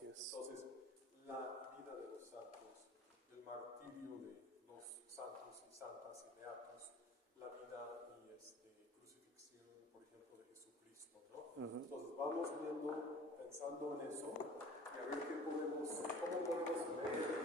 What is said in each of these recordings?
Así es. Entonces, la vida de los santos, el martirio de los santos y santas y beatos, la vida y crucifixión, por ejemplo, de Jesucristo, ¿no? Entonces vamos viendo, pensando en eso, y a ver cómo podemos leer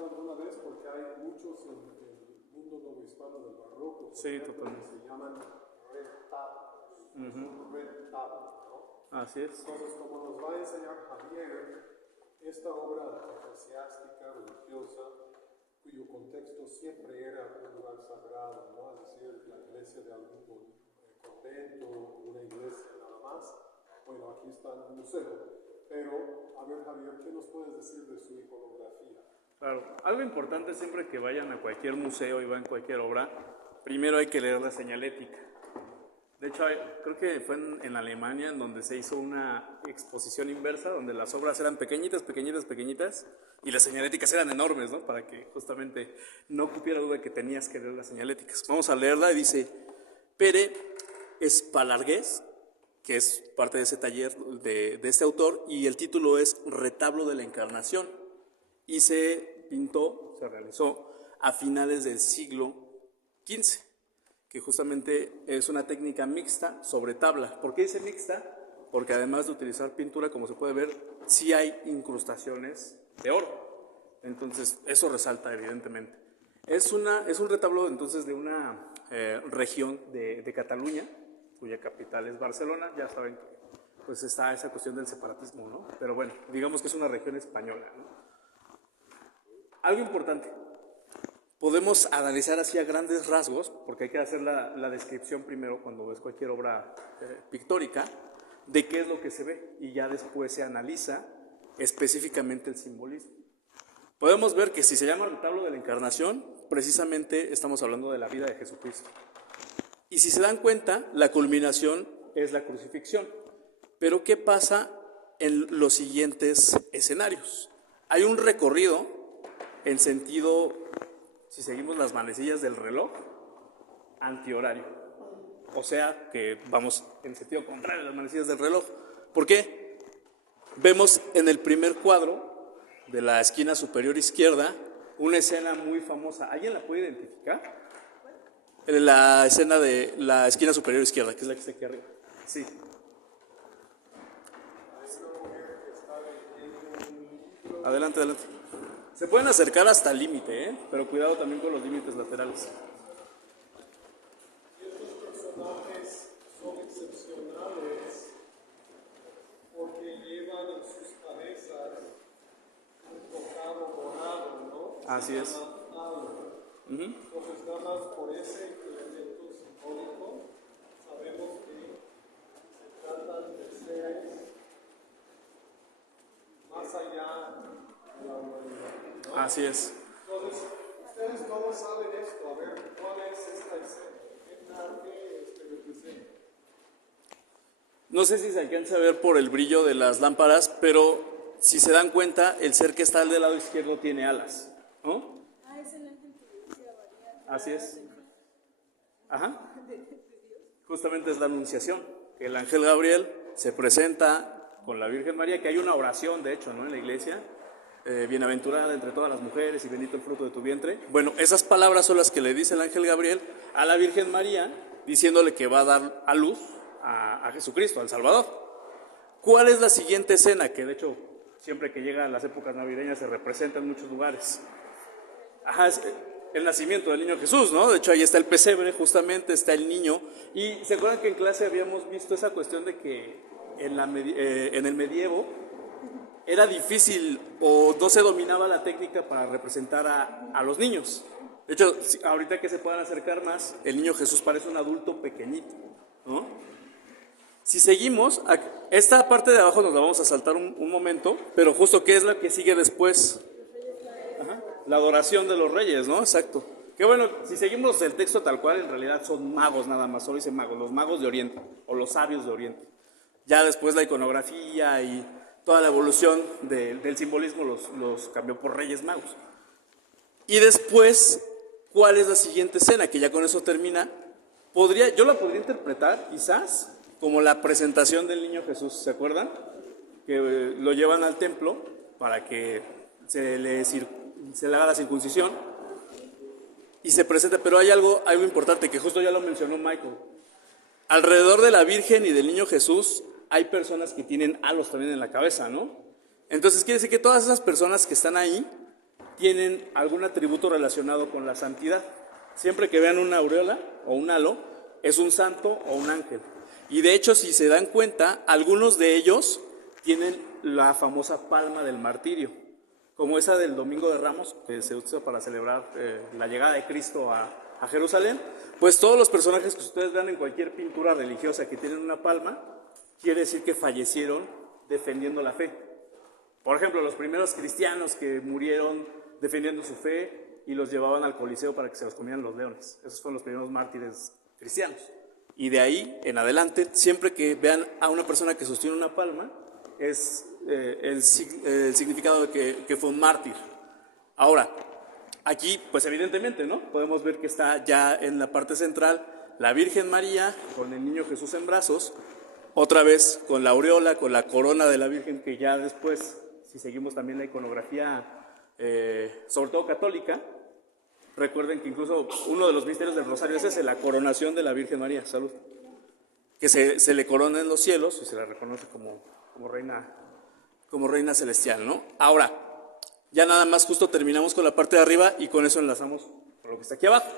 alguna vez, porque hay muchos en el mundo novohispano del barroco, Sí, totalmente. que se llaman retablos, retablos, ¿no? Así es. Entonces, como nos va a enseñar Javier, esta obra eclesiástica, religiosa, cuyo contexto siempre era un lugar sagrado, ¿no? Es decir, la iglesia de algún convento, una iglesia nada más. Bueno, aquí está el museo. Pero, a ver, Javier, ¿qué nos puedes decir de su iconografía? Claro, algo importante siempre que vayan a cualquier museo y van a cualquier obra, primero hay que leer la señalética. De hecho, creo que fue en Alemania en donde se hizo una exposición inversa, donde las obras eran pequeñitas, pequeñitas, pequeñitas, y las señaléticas eran enormes, ¿no? Para que justamente no cupiera duda que tenías que leer las señaléticas. Vamos a leerla y dice: Pere Espalargués, que es parte de ese taller de este autor, y el título es Retablo de la Encarnación, y se pintó, se realizó a finales del siglo XV, que justamente es una técnica mixta sobre tabla. ¿Por qué dice mixta? Porque además de utilizar pintura, como se puede ver, sí hay incrustaciones de oro. Entonces, eso resalta evidentemente. Es un retablo entonces de una región de Cataluña, cuya capital es Barcelona. Ya saben que pues está esa cuestión del separatismo, ¿no? Pero bueno, digamos que es una región española, ¿no? Algo importante. Podemos analizar así a grandes rasgos, porque hay que hacer la descripción primero cuando ves cualquier obra pictórica, de qué es lo que se ve, y ya después se analiza específicamente el simbolismo. Podemos ver que si se llama retablo de la Encarnación, precisamente estamos hablando de la vida de Jesucristo. Y si se dan cuenta, la culminación es la crucifixión. Pero ¿qué pasa en los siguientes escenarios? Hay un recorrido en sentido, si seguimos las manecillas del reloj, antihorario. O sea que vamos en sentido contrario a las manecillas del reloj. ¿Por qué? Vemos en el primer cuadro de la esquina superior izquierda una escena muy famosa. ¿Alguien la puede identificar? La escena de la esquina superior izquierda, que es la que está aquí arriba. Sí. Adelante, adelante. Se pueden acercar hasta el límite, pero cuidado también con los límites laterales. Estos personajes son excepcionales porque llevan en sus cabezas un tocado dorado, ¿no? Así es. Entonces, nada más por ese elemento simbólico, sabemos que se trata de seres más allá de la humanidad, ¿no? Así es. Entonces, ustedes todos saben esto. A ver, ¿cuál es esta escena? ¿Qué representa? No sé si se alcanza a ver por el brillo de las lámparas, pero si se dan cuenta, el ser que está del lado izquierdo tiene alas, ¿no? Es el ángel que decía María. Así es. Ajá. Justamente es la anunciación, que el ángel Gabriel se presenta con la Virgen María, que hay una oración, de hecho, ¿no? En la iglesia, bienaventurada entre todas las mujeres y bendito el fruto de tu vientre. Bueno, esas palabras son las que le dice el ángel Gabriel a la Virgen María, diciéndole que va a dar a luz a Jesucristo, al Salvador. ¿Cuál es la siguiente escena? Que de hecho, siempre que llega a las épocas navideñas se representa en muchos lugares. Ajá, es el nacimiento del niño Jesús, ¿no? De hecho, ahí está el pesebre, justamente, está el niño. Y se acuerdan que en clase habíamos visto esa cuestión de que en el medievo era difícil o no se dominaba la técnica para representar a los niños. De hecho, ahorita que se puedan acercar más, el niño Jesús parece un adulto pequeñito, ¿no? Si seguimos, esta parte de abajo nos la vamos a saltar un momento, pero justo ¿qué es lo que sigue después? Ajá, la adoración de los reyes, ¿no? Exacto. Que bueno, si seguimos el texto tal cual, en realidad son magos nada más, solo dice magos, los magos de Oriente, o los sabios de Oriente. Ya después la iconografía y toda la evolución del simbolismo los cambió por reyes magos. Y después, ¿cuál es la siguiente escena? Que ya con eso termina. Yo la podría interpretar, quizás, como la presentación del niño Jesús, ¿se acuerdan? Que lo llevan al templo para que se le haga la circuncisión y se presenta, pero hay algo importante que justo ya lo mencionó Michael. Alrededor de la Virgen y del niño Jesús hay personas que tienen halos también en la cabeza, ¿no? Entonces quiere decir que todas esas personas que están ahí tienen algún atributo relacionado con la santidad. Siempre que vean una aureola o un halo, es un santo o un ángel. Y de hecho, si se dan cuenta, algunos de ellos tienen la famosa palma del martirio, como esa del Domingo de Ramos, que se usa para celebrar la llegada de Cristo a Jerusalén. Pues todos los personajes que ustedes vean en cualquier pintura religiosa que tienen una palma, quiere decir que fallecieron defendiendo la fe. Por ejemplo, los primeros cristianos que murieron defendiendo su fe y los llevaban al Coliseo para que se los comieran los leones. Esos fueron los primeros mártires cristianos. Y de ahí en adelante, siempre que vean a una persona que sostiene una palma, es el significado de que fue un mártir. Ahora, aquí, pues evidentemente, ¿no? Podemos ver que está ya en la parte central la Virgen María con el niño Jesús en brazos, otra vez con la aureola, con la corona de la Virgen, que ya después, si seguimos también la iconografía, sobre todo católica, recuerden que incluso uno de los misterios del Rosario es ese, la coronación de la Virgen María, salud, que se le corona en los cielos y se la reconoce como reina celestial, ¿no? Ahora, ya nada más justo terminamos con la parte de arriba y con eso enlazamos con lo que está aquí abajo.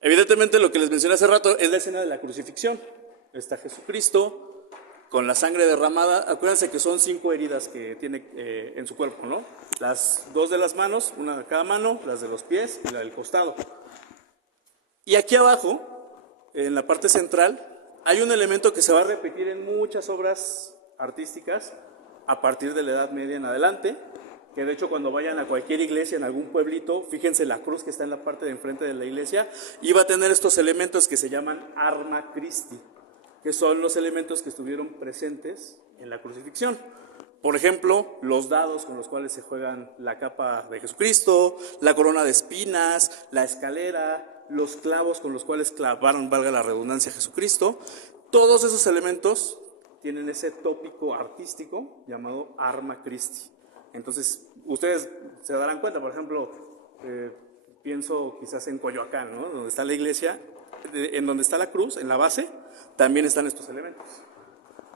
Evidentemente lo que les mencioné hace rato es la escena de la crucifixión. Está Jesucristo con la sangre derramada. Acuérdense que son 5 heridas que tiene en su cuerpo, ¿no? Las 2 de las manos, una de cada mano, las de los pies y la del costado. Y aquí abajo, en la parte central, hay un elemento que se va a repetir en muchas obras artísticas a partir de la Edad Media en adelante, que de hecho cuando vayan a cualquier iglesia en algún pueblito, fíjense la cruz que está en la parte de enfrente de la iglesia, y va a tener estos elementos que se llaman arma Christi, que son los elementos que estuvieron presentes en la crucifixión. Por ejemplo, los dados con los cuales se juegan la capa de Jesucristo, la corona de espinas, la escalera, los clavos con los cuales clavaron, valga la redundancia, a Jesucristo. Todos esos elementos tienen ese tópico artístico llamado arma Christi. Entonces, ustedes se darán cuenta, por ejemplo, pienso quizás en Coyoacán, ¿no? Donde está la iglesia, en donde está la cruz, en la base, también están estos elementos.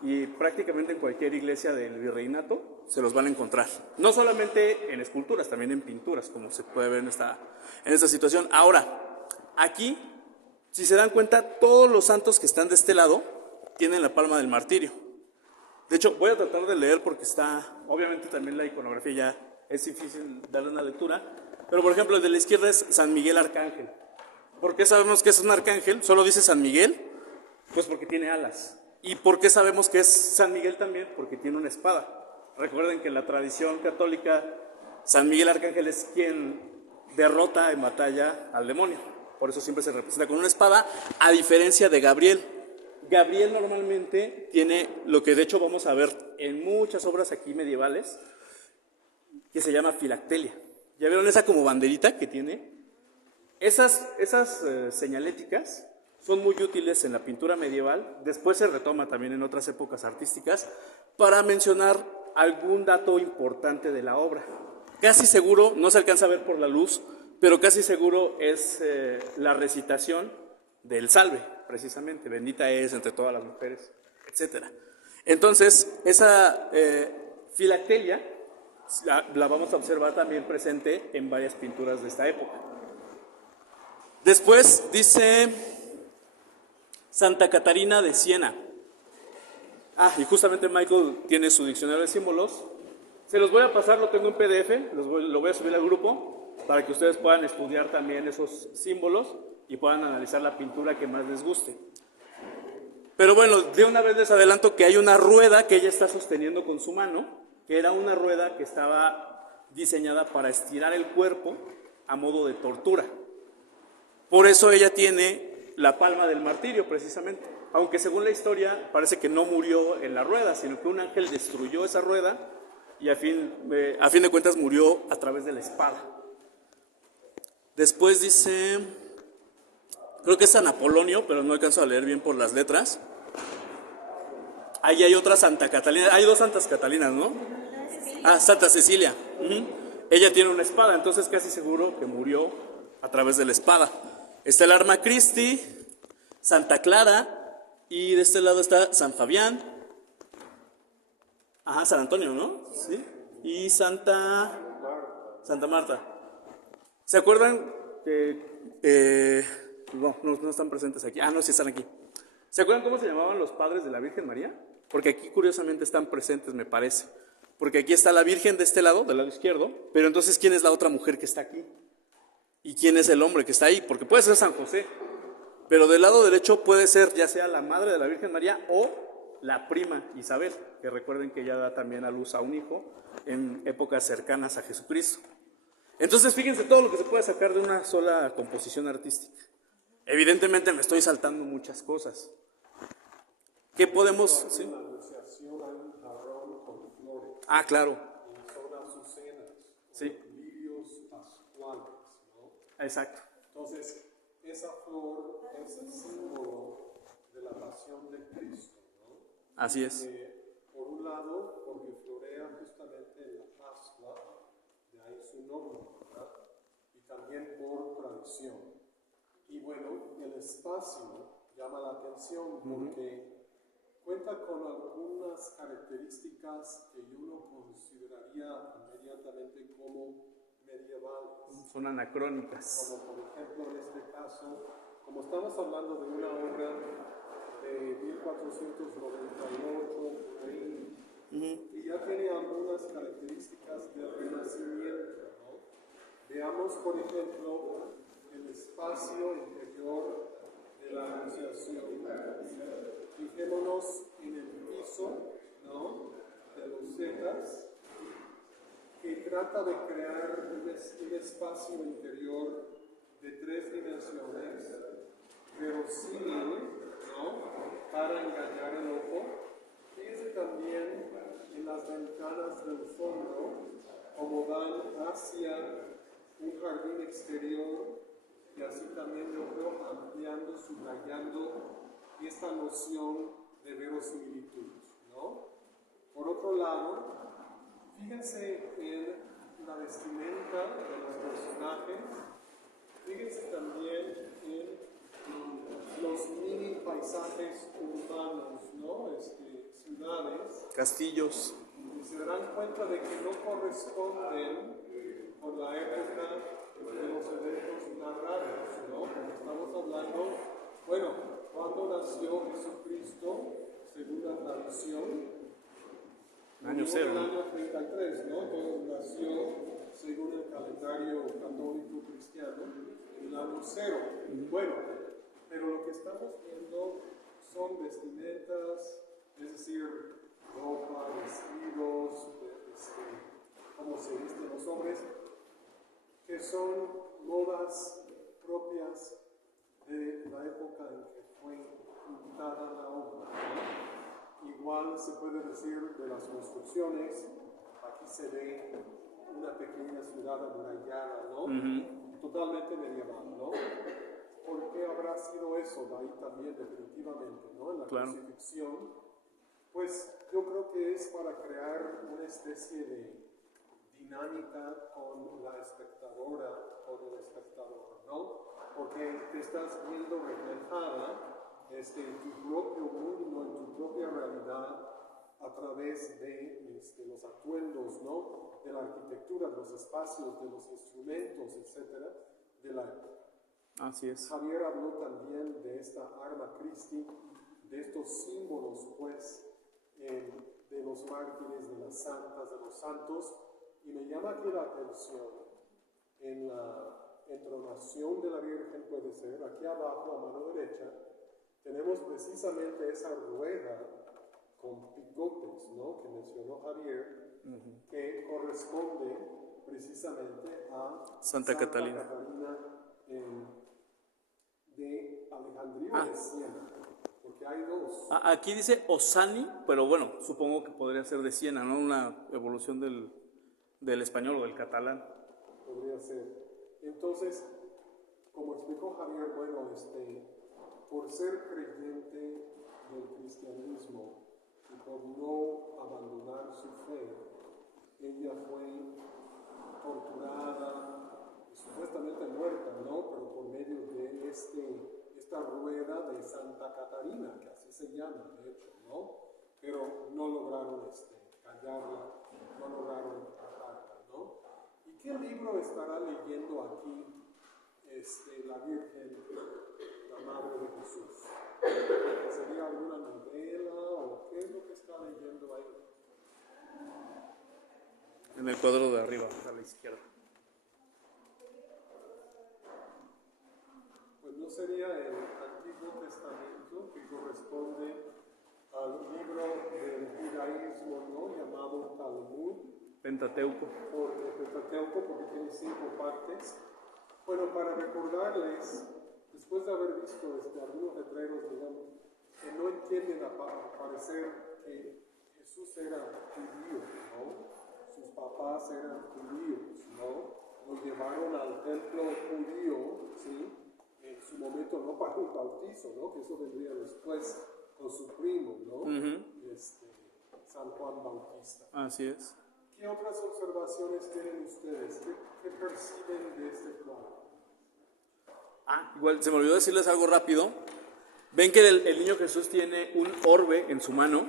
Y prácticamente en cualquier iglesia del virreinato se los van a encontrar. No solamente en esculturas, también en pinturas, como se puede ver en esta situación. Ahora, aquí, si se dan cuenta, todos los santos que están de este lado tienen la palma del martirio. De hecho, voy a tratar de leer porque obviamente también la iconografía ya es difícil darle una lectura. Pero por ejemplo, el de la izquierda es San Miguel Arcángel. ¿Por qué sabemos que es un arcángel? Solo dice San Miguel, pues porque tiene alas. ¿Y por qué sabemos que es San Miguel también? Porque tiene una espada. Recuerden que en la tradición católica, San Miguel Arcángel es quien derrota en batalla al demonio. Por eso siempre se representa con una espada, a diferencia de Gabriel. Gabriel normalmente tiene lo que de hecho vamos a ver en muchas obras aquí medievales, que se llama filactelia. ¿Ya vieron esa como banderita que tiene? Esas señaléticas son muy útiles en la pintura medieval, después se retoma también en otras épocas artísticas, para mencionar algún dato importante de la obra. Casi seguro, no se alcanza a ver por la luz, pero casi seguro es la recitación del salve, precisamente, bendita es entre todas las mujeres, etc. Entonces, esa filactelia la vamos a observar también presente en varias pinturas de esta época. Después dice Santa Catarina de Siena. Y justamente Michael tiene su diccionario de símbolos. Se los voy a pasar, lo tengo en PDF, lo voy a subir al grupo para que ustedes puedan estudiar también esos símbolos y puedan analizar la pintura que más les guste. Pero bueno, de una vez les adelanto que hay una rueda que ella está sosteniendo con su mano, que era una rueda que estaba diseñada para estirar el cuerpo a modo de tortura. Por eso ella tiene la palma del martirio, precisamente. Aunque según la historia parece que no murió en la rueda, sino que un ángel destruyó esa rueda y a fin de cuentas murió a través de la espada. Después dice, creo que es San Apolonio, pero no alcanzo a leer bien por las letras. Ahí hay otra Santa Catalina, hay dos Santas Catalinas, ¿no? Santa Cecilia. Ella tiene una espada, entonces casi seguro que murió a través de la espada. Está el Arma Christi, Santa Clara, y de este lado está San Fabián. San Antonio, ¿no? Sí. Y Santa Marta. ¿Se acuerdan que no están presentes aquí? No, sí están aquí. ¿Se acuerdan cómo se llamaban los padres de la Virgen María? Porque aquí curiosamente están presentes, me parece. Porque aquí está la Virgen de este lado, del lado izquierdo, pero entonces ¿quién es la otra mujer que está aquí? ¿Y quién es el hombre que está ahí? Porque puede ser San José, pero del lado derecho puede ser ya sea la madre de la Virgen María o la prima Isabel, que recuerden que ella da también a luz a un hijo en épocas cercanas a Jesucristo. Entonces fíjense todo lo que se puede sacar de una sola composición artística. Evidentemente me estoy saltando muchas cosas. ¿Qué podemos...? ¿Sí? Claro. Son azucenas, sí. lirios pascuales, ¿no? Exacto. Entonces, esa flor es el símbolo de la pasión de Cristo, ¿no? Así es. Por un lado, porque florea justamente en la Pascua, de ahí su nombre, ¿verdad? Y también por tradición. Y bueno, el espacio llama la atención porque cuenta con algunas características que uno consideraría inmediatamente como medievales. Son anacrónicas. Como por ejemplo en este caso, como estamos hablando de una obra de 1498, y ya tiene algunas características del Renacimiento, ¿no? Veamos por ejemplo el espacio interior de la Anunciación. Fijémonos en el piso, ¿no?, de los zetas, que trata de crear un espacio interior de 3 dimensiones, verosímil, ¿no?, para engañar el ojo. Fíjense también en las ventanas del fondo, como dan hacia un jardín exterior, y así también yo creo ampliando, subrayando esta noción de verosimilitud, ¿no? Por otro lado, fíjense en la vestimenta de los personajes, fíjense también en los mini paisajes urbanos, ¿no? Ciudades, castillos, y se darán cuenta de que no corresponden con la época de los eventos narrados, ¿no? Porque estamos hablando, bueno, cuando nació Jesucristo, según la tradición, año cero. en el año 33, ¿no? Entonces nació, según el calendario católico cristiano, en el año cero. Bueno, pero lo que estamos viendo son vestimentas, es decir, ropa, vestidos, cómo se visten los hombres, que son modas propias de la época en que fue pintada la obra, ¿no? Igual se puede decir de las construcciones. Aquí se ve una pequeña ciudad amurallada, ¿no? Totalmente medieval, ¿no? ¿Por qué habrá sido eso? De ahí también definitivamente, ¿no? En la crucifixión, pues yo creo que es para crear una especie de dinámica con la espectadora, con el espectador, ¿no? Porque te estás viendo reflejada en tu propio mundo, en tu propia realidad, a través de los atuendos, ¿no? De la arquitectura, de los espacios, de los instrumentos, etcétera, de la época. Así es. Javier habló también de esta arma Christi, de estos símbolos, pues, de los mártires, de las santas, de los santos, y me llama aquí la atención en la entronación de la Virgen, puede ser, aquí abajo a mano derecha, tenemos precisamente esa rueda con picotes, ¿no? Que mencionó Javier, que corresponde precisamente a Santa Catalina. De Alejandría de Siena, porque hay dos. Aquí dice Osani, pero bueno, supongo que podría ser de Siena, ¿no? Una evolución del español o del catalán. Podría ser. Entonces, como explicó Javier, bueno, por ser creyente del cristianismo y por no abandonar su fe, ella fue torturada y supuestamente muerta, ¿no? Pero por medio de esta rueda de Santa Catarina, que así se llama, de hecho, ¿no? Pero no lograron callarla, no lograron matarla, ¿no? ¿Y qué libro estará leyendo aquí la Virgen, la Madre de Jesús? ¿Sería alguna novela o qué es lo que está leyendo ahí? En el cuadro de arriba, a la izquierda. Pues no sería el Antiguo Testamento, que corresponde al libro del judaísmo, ¿no? Llamado Talmud. Pentateuco. Pentateuco, porque tiene 5 partes. Bueno, para recordarles, después de haber visto algunos letreros, digamos, que no entienden a parecer que Jesús era judío, ¿no? Sus papás eran judíos, ¿no? Los llevaron al templo judío, ¿sí? En su momento no para un bautizo, ¿no? Que eso vendría después con su primo, ¿no? San Juan Bautista. Así es. ¿Qué otras observaciones tienen ustedes? ¿Qué perciben de este cuadro? Igual se me olvidó decirles algo rápido. Ven que el niño Jesús tiene un orbe en su mano.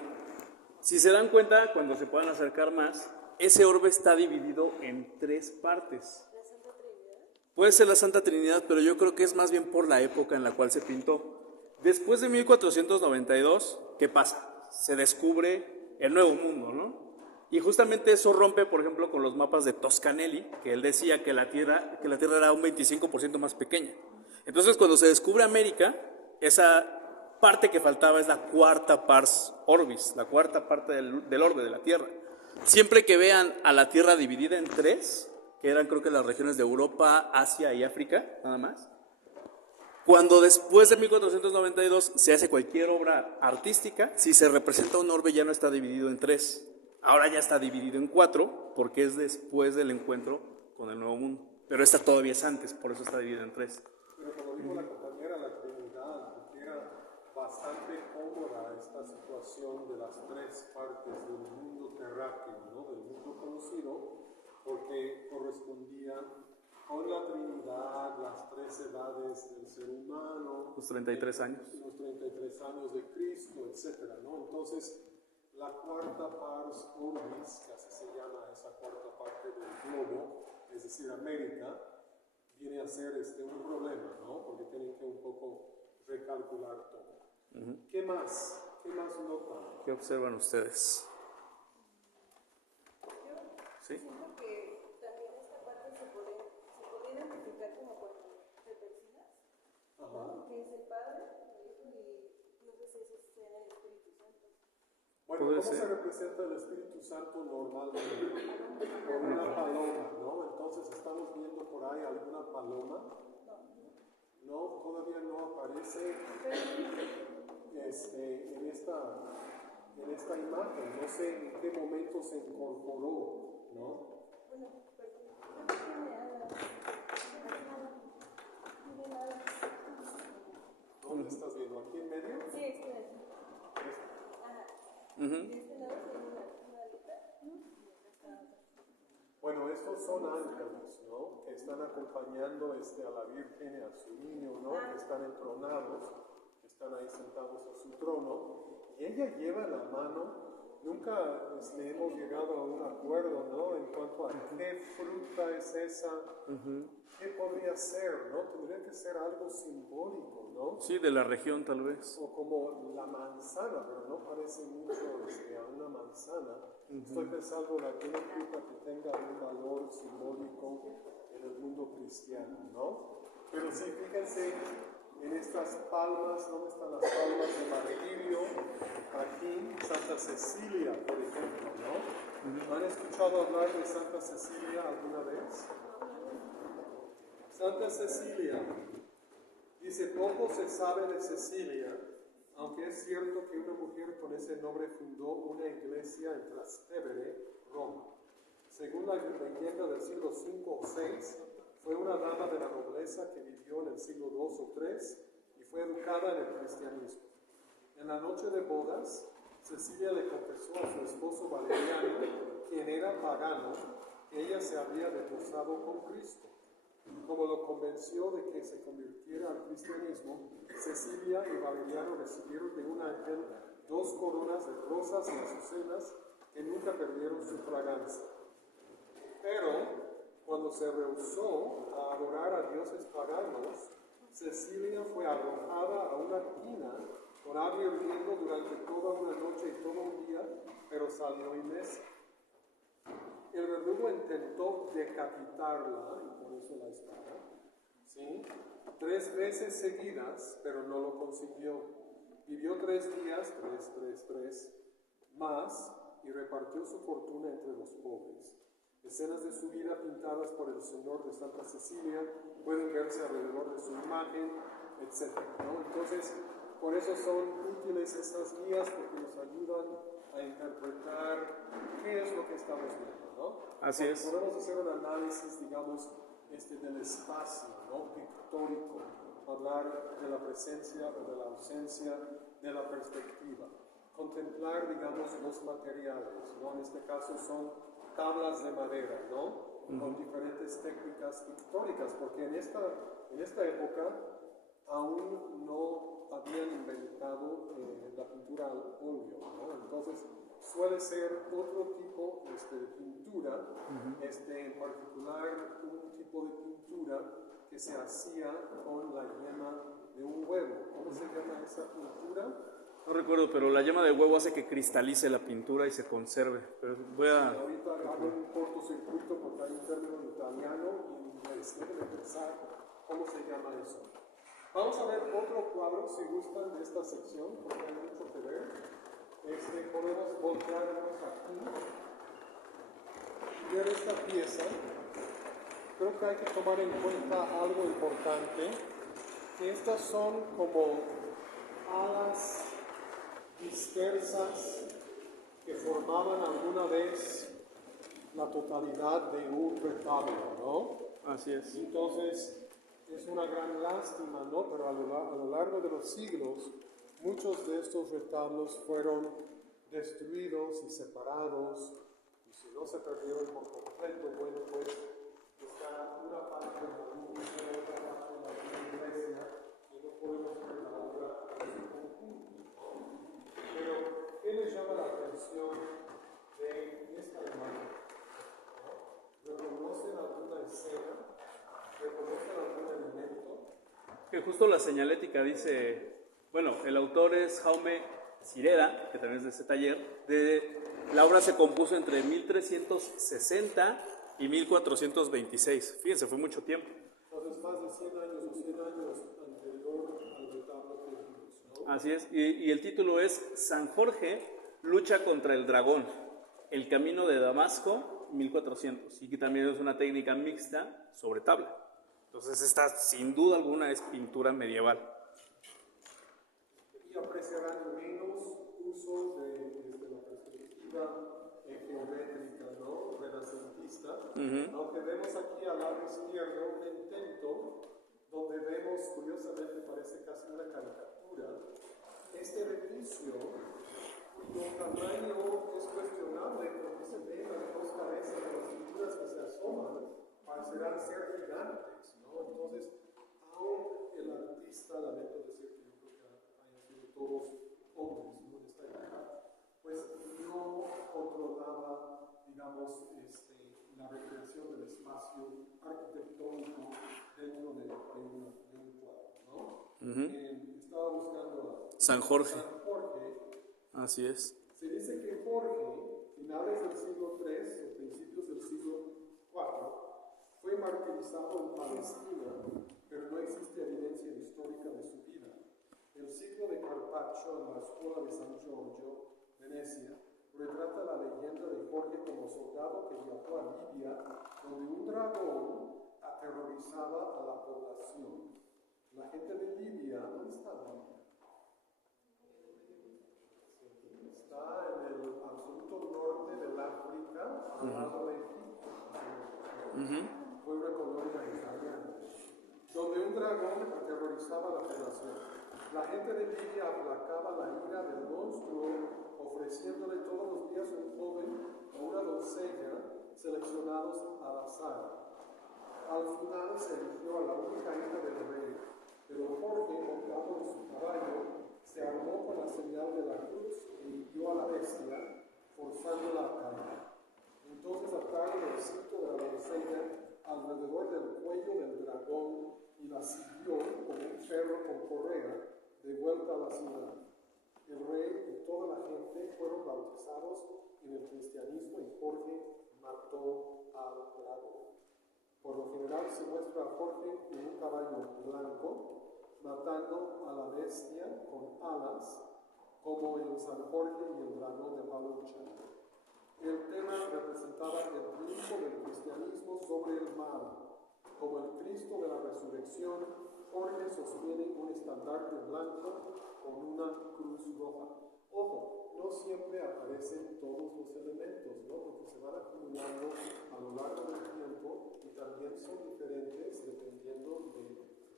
Si se dan cuenta, cuando se puedan acercar más, ese orbe está dividido en 3 partes. ¿La Santa Trinidad? Puede ser la Santa Trinidad, pero yo creo que es más bien por la época en la cual se pintó. Después de 1492, ¿qué pasa? Se descubre el Nuevo Mundo, ¿no? Y justamente eso rompe, por ejemplo, con los mapas de Toscanelli, que él decía que la Tierra era un 25% más pequeña. Entonces, cuando se descubre América, esa parte que faltaba es la cuarta pars orbis, la cuarta parte del orbe de la Tierra. Siempre que vean a la Tierra dividida en 3, que eran creo que las regiones de Europa, Asia y África, nada más, cuando después de 1492 se hace cualquier obra artística, si se representa un orbe ya no está dividido en 3, ahora ya está dividido en 4, porque es después del encuentro con el Nuevo Mundo. Pero esta todavía es antes, por eso está dividido en 3. Pero como dijo la compañera, la Trinidad, porque era bastante cómoda esta situación de las 3 partes del mundo terráqueo, ¿no? Del mundo conocido, porque correspondía con la Trinidad, las 3 edades del ser humano, Los 33 años. Los 33 años de Cristo, etcétera, ¿no? Entonces, la cuarta pars orbis, que así se llama esa cuarta parte del globo, es decir, América, viene a ser un problema, ¿no? Porque tienen que un poco recalcular todo. ¿Qué más? ¿Qué más notan? ¿Qué observan ustedes? ¿Sí? Siento que también esta parte se podría identificar como cuando te persinas, ¿no? Que es el Padre, el Hijo y no sé si eso sea el Espíritu Santo. Bueno, ¿cómo se representa el Espíritu Santo normalmente? Por una paloma, ¿no? Entonces, ¿estamos viendo por ahí alguna paloma? No, todavía no aparece en esta imagen. No sé en qué momento se incorporó, ¿no? Bueno, perdón, tiene alas. Tiene alas. ¿Dónde estás viendo? ¿Aquí en medio? Sí, es que aquí. Ajá. De este lado tiene una alita y acá está otra. Bueno, estos son ángeles, ¿no? Que están acompañando a la Virgen y a su niño, ¿no? Que están entronados, que están ahí sentados en su trono. Y ella lleva en la mano nunca hemos llegado a un acuerdo, ¿no? En cuanto a qué fruta es esa, qué podría ser, ¿no? Tendría que ser algo simbólico, ¿no? Sí, de la región tal vez. O como la manzana, pero no parece mucho a una manzana. Estoy pensando en alguna fruta que tenga un valor simbólico en el mundo cristiano, ¿no? Pero sí, fíjense en estas palmas, ¿dónde están las palmas de martirio? Aquí, Santa Cecilia, por ejemplo, ¿no? ¿Han escuchado hablar de Santa Cecilia alguna vez? Santa Cecilia, dice, poco se sabe de Cecilia, aunque es cierto que una mujer con ese nombre fundó una iglesia en Trastevere, Roma. Según la leyenda del siglo V o VI, fue una dama de la nobleza que vivió en el siglo II o III y fue educada en el cristianismo. En la noche de bodas, Cecilia le confesó a su esposo Valeriano, quien era pagano, que ella se había desposado con Cristo. Como lo convenció de que se convirtiera al cristianismo, Cecilia y Valeriano recibieron de un ángel 2 coronas de rosas y azucenas que nunca perdieron su fragancia. Pero cuando se rehusó a adorar a dioses paganos, Cecilia fue arrojada a una tina con agua hirviendo durante toda una noche y todo un día, pero salió ilesa. El verdugo intentó decapitarla, y por eso la espada, ¿sí? 3 veces seguidas, pero no lo consiguió. Vivió 3 días, 3 más, y repartió su fortuna entre los pobres. Escenas de su vida pintadas por el Señor de Santa Cecilia pueden verse alrededor de su imagen, etc., ¿no? Entonces, por eso son útiles esas guías, porque nos ayudan a interpretar qué es lo que estamos viendo, ¿no? Así es. Podemos hacer un análisis, digamos, del espacio, ¿no? Pictórico, hablar de la presencia o de la ausencia, de la perspectiva. Contemplar, digamos, los materiales, ¿no? En este caso son tablas de madera, ¿no? Con diferentes técnicas pictóricas, porque en esta época aún no habían inventado la pintura al óleo, ¿no? Entonces suele ser otro tipo de pintura, en particular un tipo de pintura que se hacía con la yema de un huevo. ¿Cómo se llama esa pintura? No recuerdo, pero la yema de huevo hace que cristalice la pintura y se conserve. Pero voy a... Ahorita hago un cortocircuito porque hay un término en italiano y en inglés. Déjenme pensar cómo se llama eso. Vamos a ver otro cuadro, si gustan, de esta sección, porque hay mucho que ver. Podemos voltearnos aquí y ver esta pieza. Creo que hay que tomar en cuenta algo importante, que estas son como alas dispersas que formaban alguna vez la totalidad de un retablo, ¿no? Así es. Entonces, es una gran lástima, ¿no? Pero a lo largo de los siglos, muchos de estos retablos fueron destruidos y separados, y si no se perdieron por completo, bueno, pues está una parte de la iglesia, otra parte de la iglesia, y no podemos ver la obra en su conjunto. Pero, ¿qué les llama la atención de esta imagen? ¿Reconocen alguna escena? ¿Reconocen algún elemento? Que justo la señalética dice, bueno, el autor es Jaume Sirera, que también es de ese taller. La obra se compuso entre 1360 y 1426. Fíjense, fue mucho tiempo. Entonces, más de 100 años o 100 años anterior al retablo que vimos, ¿no? Así es, y el título es San Jorge lucha contra el dragón, el camino de Damasco, 1400, y que también es una técnica mixta sobre tabla. Entonces esta, sin duda alguna, es pintura medieval. Y apreciarán menos uso de la perspectiva geométrica, ¿no? Renacentista, aunque vemos aquí al lado izquierdo un intento donde vemos, curiosamente parece casi una caricatura, este edificio cuyo tamaño es cuestionable porque se ven las 2 cabezas de las figuras que se asoman, parecerán ser gigantes, ¿no? Entonces, aún el artista, lamento decir que yo creo que hayan sido todos hombres, ¿no? En esta época, pues no Estaba buscando a San Jorge. San Jorge. Así es. Se dice que Jorge, finales del siglo III o principios del siglo IV, fue martirizado en Palestina, pero no existe evidencia histórica de su vida. El ciclo de Carpaccio en la Escuela de San Giorgio, Venecia, retrata la leyenda de Jorge como soldado que viajó a Libia, donde un dragón aterrorizaba a la población. La gente de Libia, ¿dónde está Libia? Está en el absoluto norte del África, al lado de Egipto. Pueblo colonia italiana, donde un dragón aterrorizaba a la población. La gente de Libia aplacaba la ira del monstruo, ofreciéndole todos los días un joven o una doncella seleccionados al azar. Al final se eligió a la única hija del rey, pero Jorge, montado en su caballo, se armó con la señal de la cruz e hirió a la bestia, forzándola a caer. Entonces ataron el cinto de la doncella alrededor del cuello del dragón y la siguió como un perro con correa de vuelta a la ciudad. El rey y toda la gente fueron bautizados en el cristianismo y Jorge mató al dragón. Por lo general se muestra a Jorge en un caballo blanco, matando a la bestia con alas, como en San Jorge y el dragón de Balucha. El tema representaba el triunfo del cristianismo sobre el mal. Como el Cristo de la resurrección, Jorge sostiene un estandarte blanco con una cruz roja. Ojo, no siempre aparecen todos los elementos, ¿no? Porque se van acumulando a lo largo del tiempo y también son diferentes dependiendo de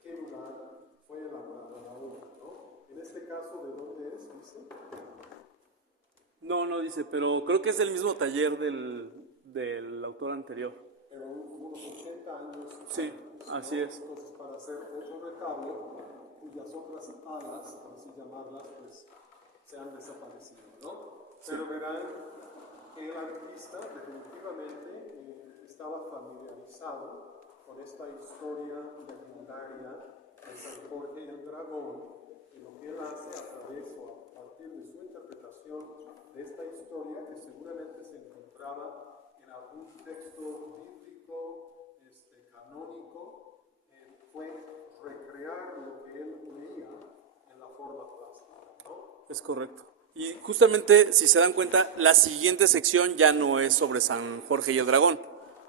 qué lugar fue elaborada la obra, ¿no? En este caso, ¿de dónde es? ¿Dice? No dice, pero creo que es del mismo taller del autor anterior. Pero unos 80 años. Sí, así es. Entonces, para hacer otro retablo, cuyas otras alas, por así llamarlas, pues se han desaparecido, ¿no? Sí. Pero verán que el artista definitivamente estaba familiarizado con esta historia legendaria de San Jorge y el dragón, y lo que él hace a través o a partir de su interpretación de esta historia, que seguramente se encontraba en algún texto bíblico, canónico, fue recrear lo que él leía en la forma plástica, ¿no? Es correcto. Y justamente, si se dan cuenta, la siguiente sección ya no es sobre San Jorge y el dragón.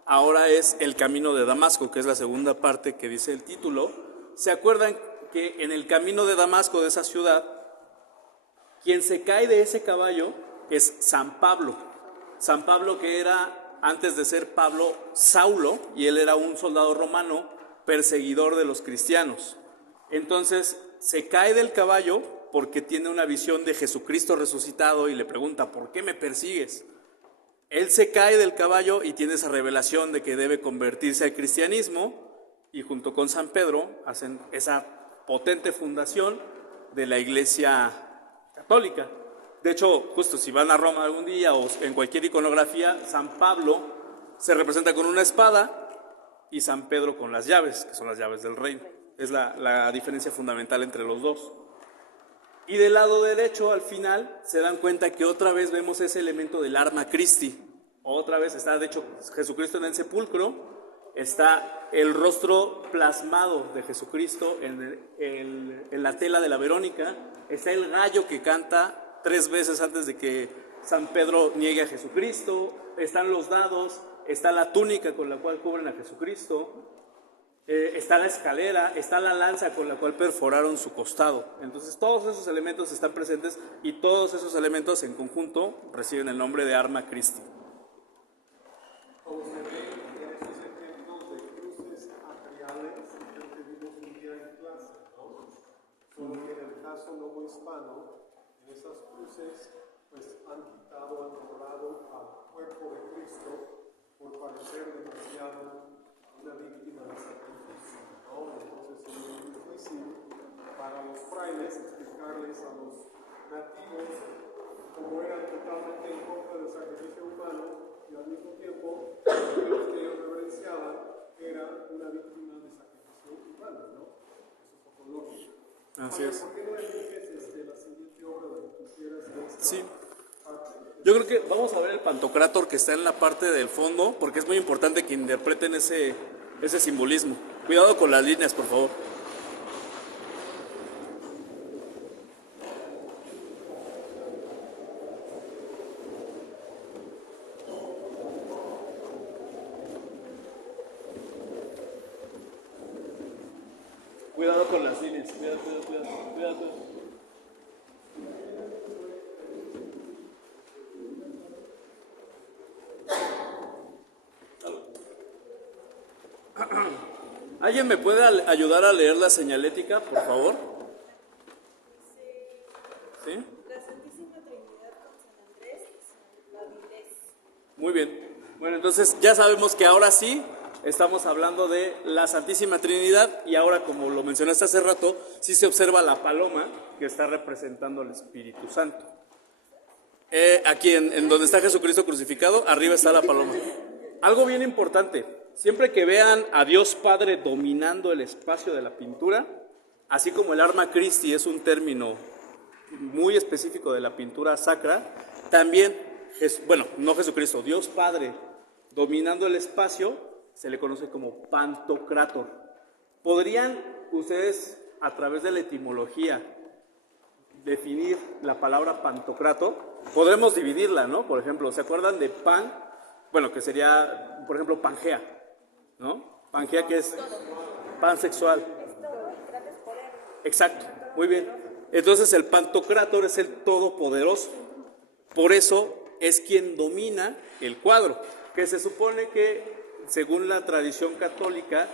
Ahora es el camino de Damasco, que es la segunda parte que dice el título. ¿Se acuerdan que en el camino de Damasco, de esa ciudad, quien se cae de ese caballo es San Pablo? San Pablo, que era, antes de ser Pablo, Saulo, y él era un soldado romano perseguidor de los cristianos. Entonces se cae del caballo porque tiene una visión de Jesucristo resucitado y le pregunta, ¿por qué me persigues? Él se cae del caballo y tiene esa revelación de que debe convertirse al cristianismo, y junto con San Pedro hacen esa potente fundación de la Iglesia Católica. De hecho, justo si van a Roma algún día o en cualquier iconografía, San Pablo se representa con una espada y San Pedro con las llaves, que son las llaves del reino. Es la diferencia fundamental entre los dos. Y del lado derecho, al final, se dan cuenta que otra vez vemos ese elemento del arma Christi. Otra vez está, de hecho, Jesucristo en el sepulcro, está el rostro plasmado de Jesucristo en la tela de la Verónica, está el gallo que canta 3 veces antes de que San Pedro niegue a Jesucristo, están los dados, está la túnica con la cual cubren a Jesucristo, está la escalera, está la lanza con la cual perforaron su costado. Entonces todos esos elementos están presentes y todos esos elementos en conjunto reciben el nombre de arma Christi. Como se ve en esos ejemplos de cruces atriales que vimos un día en clase, ¿no? Solo que en el caso novohispano, en esas cruces, pues han quitado, han borrado al cuerpo de Cristo por parecer demasiado una víctima de sacrificio, ¿no? Entonces sería muy difícil para los frailes explicarles a los nativos cómo eran totalmente en contra del sacrificio humano y al mismo tiempo los que ellos reverenciaban era una víctima de sacrificio humano, ¿no? Es un poco lógico. Así es. ¿Por qué no eliges la siguiente obra de que quisieras de esta Sí. parte? Yo creo que vamos a ver el Pantocrátor que está en la parte del fondo, porque es muy importante que interpreten ese simbolismo. Cuidado con las líneas, por favor. Cuidado con las líneas, cuidado. ¿Alguien me puede ayudar a leer la señalética, por favor? ¿Sí? La Santísima Trinidad con San Andrés y San Babilés. Muy bien. Bueno, entonces ya sabemos que ahora sí estamos hablando de la Santísima Trinidad y ahora, como lo mencionaste hace rato, sí se observa la paloma que está representando al Espíritu Santo. Aquí en donde está Jesucristo crucificado, arriba está la paloma. Algo bien importante, siempre que vean a Dios Padre dominando el espacio de la pintura, así como el Arma Christi es un término muy específico de la pintura sacra, también, no Jesucristo, Dios Padre dominando el espacio, se le conoce como Pantocrátor. ¿Podrían ustedes, a través de la etimología, definir la palabra Pantocrátor? Podremos dividirla, ¿no? Por ejemplo, ¿se acuerdan de pan? Bueno, que sería, por ejemplo, Pangea, ¿no? Pangea, que es pansexual. Exacto, muy bien. Entonces el Pantocrátor es el todopoderoso. Por eso es quien domina el cuadro, que se supone que, según la tradición católica,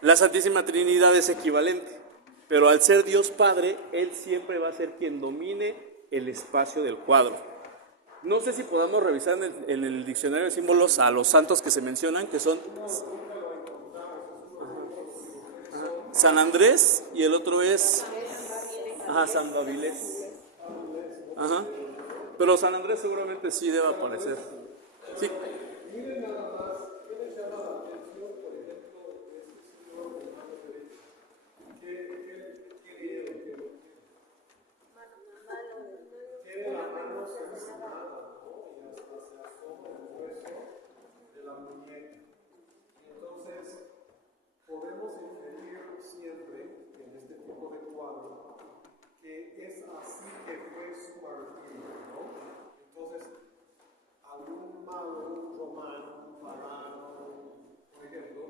la Santísima Trinidad es equivalente. Pero al ser Dios Padre, Él siempre va a ser quien domine el espacio del cuadro. No sé si podamos revisar en el diccionario de símbolos a los santos que se mencionan, que son San Andrés y el otro es San Babilés. Ajá. Pero San Andrés seguramente sí debe aparecer. Sí. Miren nada más, ¿qué les llama la atención, por ejemplo, de este señor de mano derecha? ¿Qué lee? Tiene la mano cercenada, ¿no? Y hasta se asoma el hueso de la muñeca. Entonces, podemos inferir siempre en este tipo de cuadro que es así que fue su martirio, ¿no? Entonces, algún malo, un romano, un pagano, por ejemplo,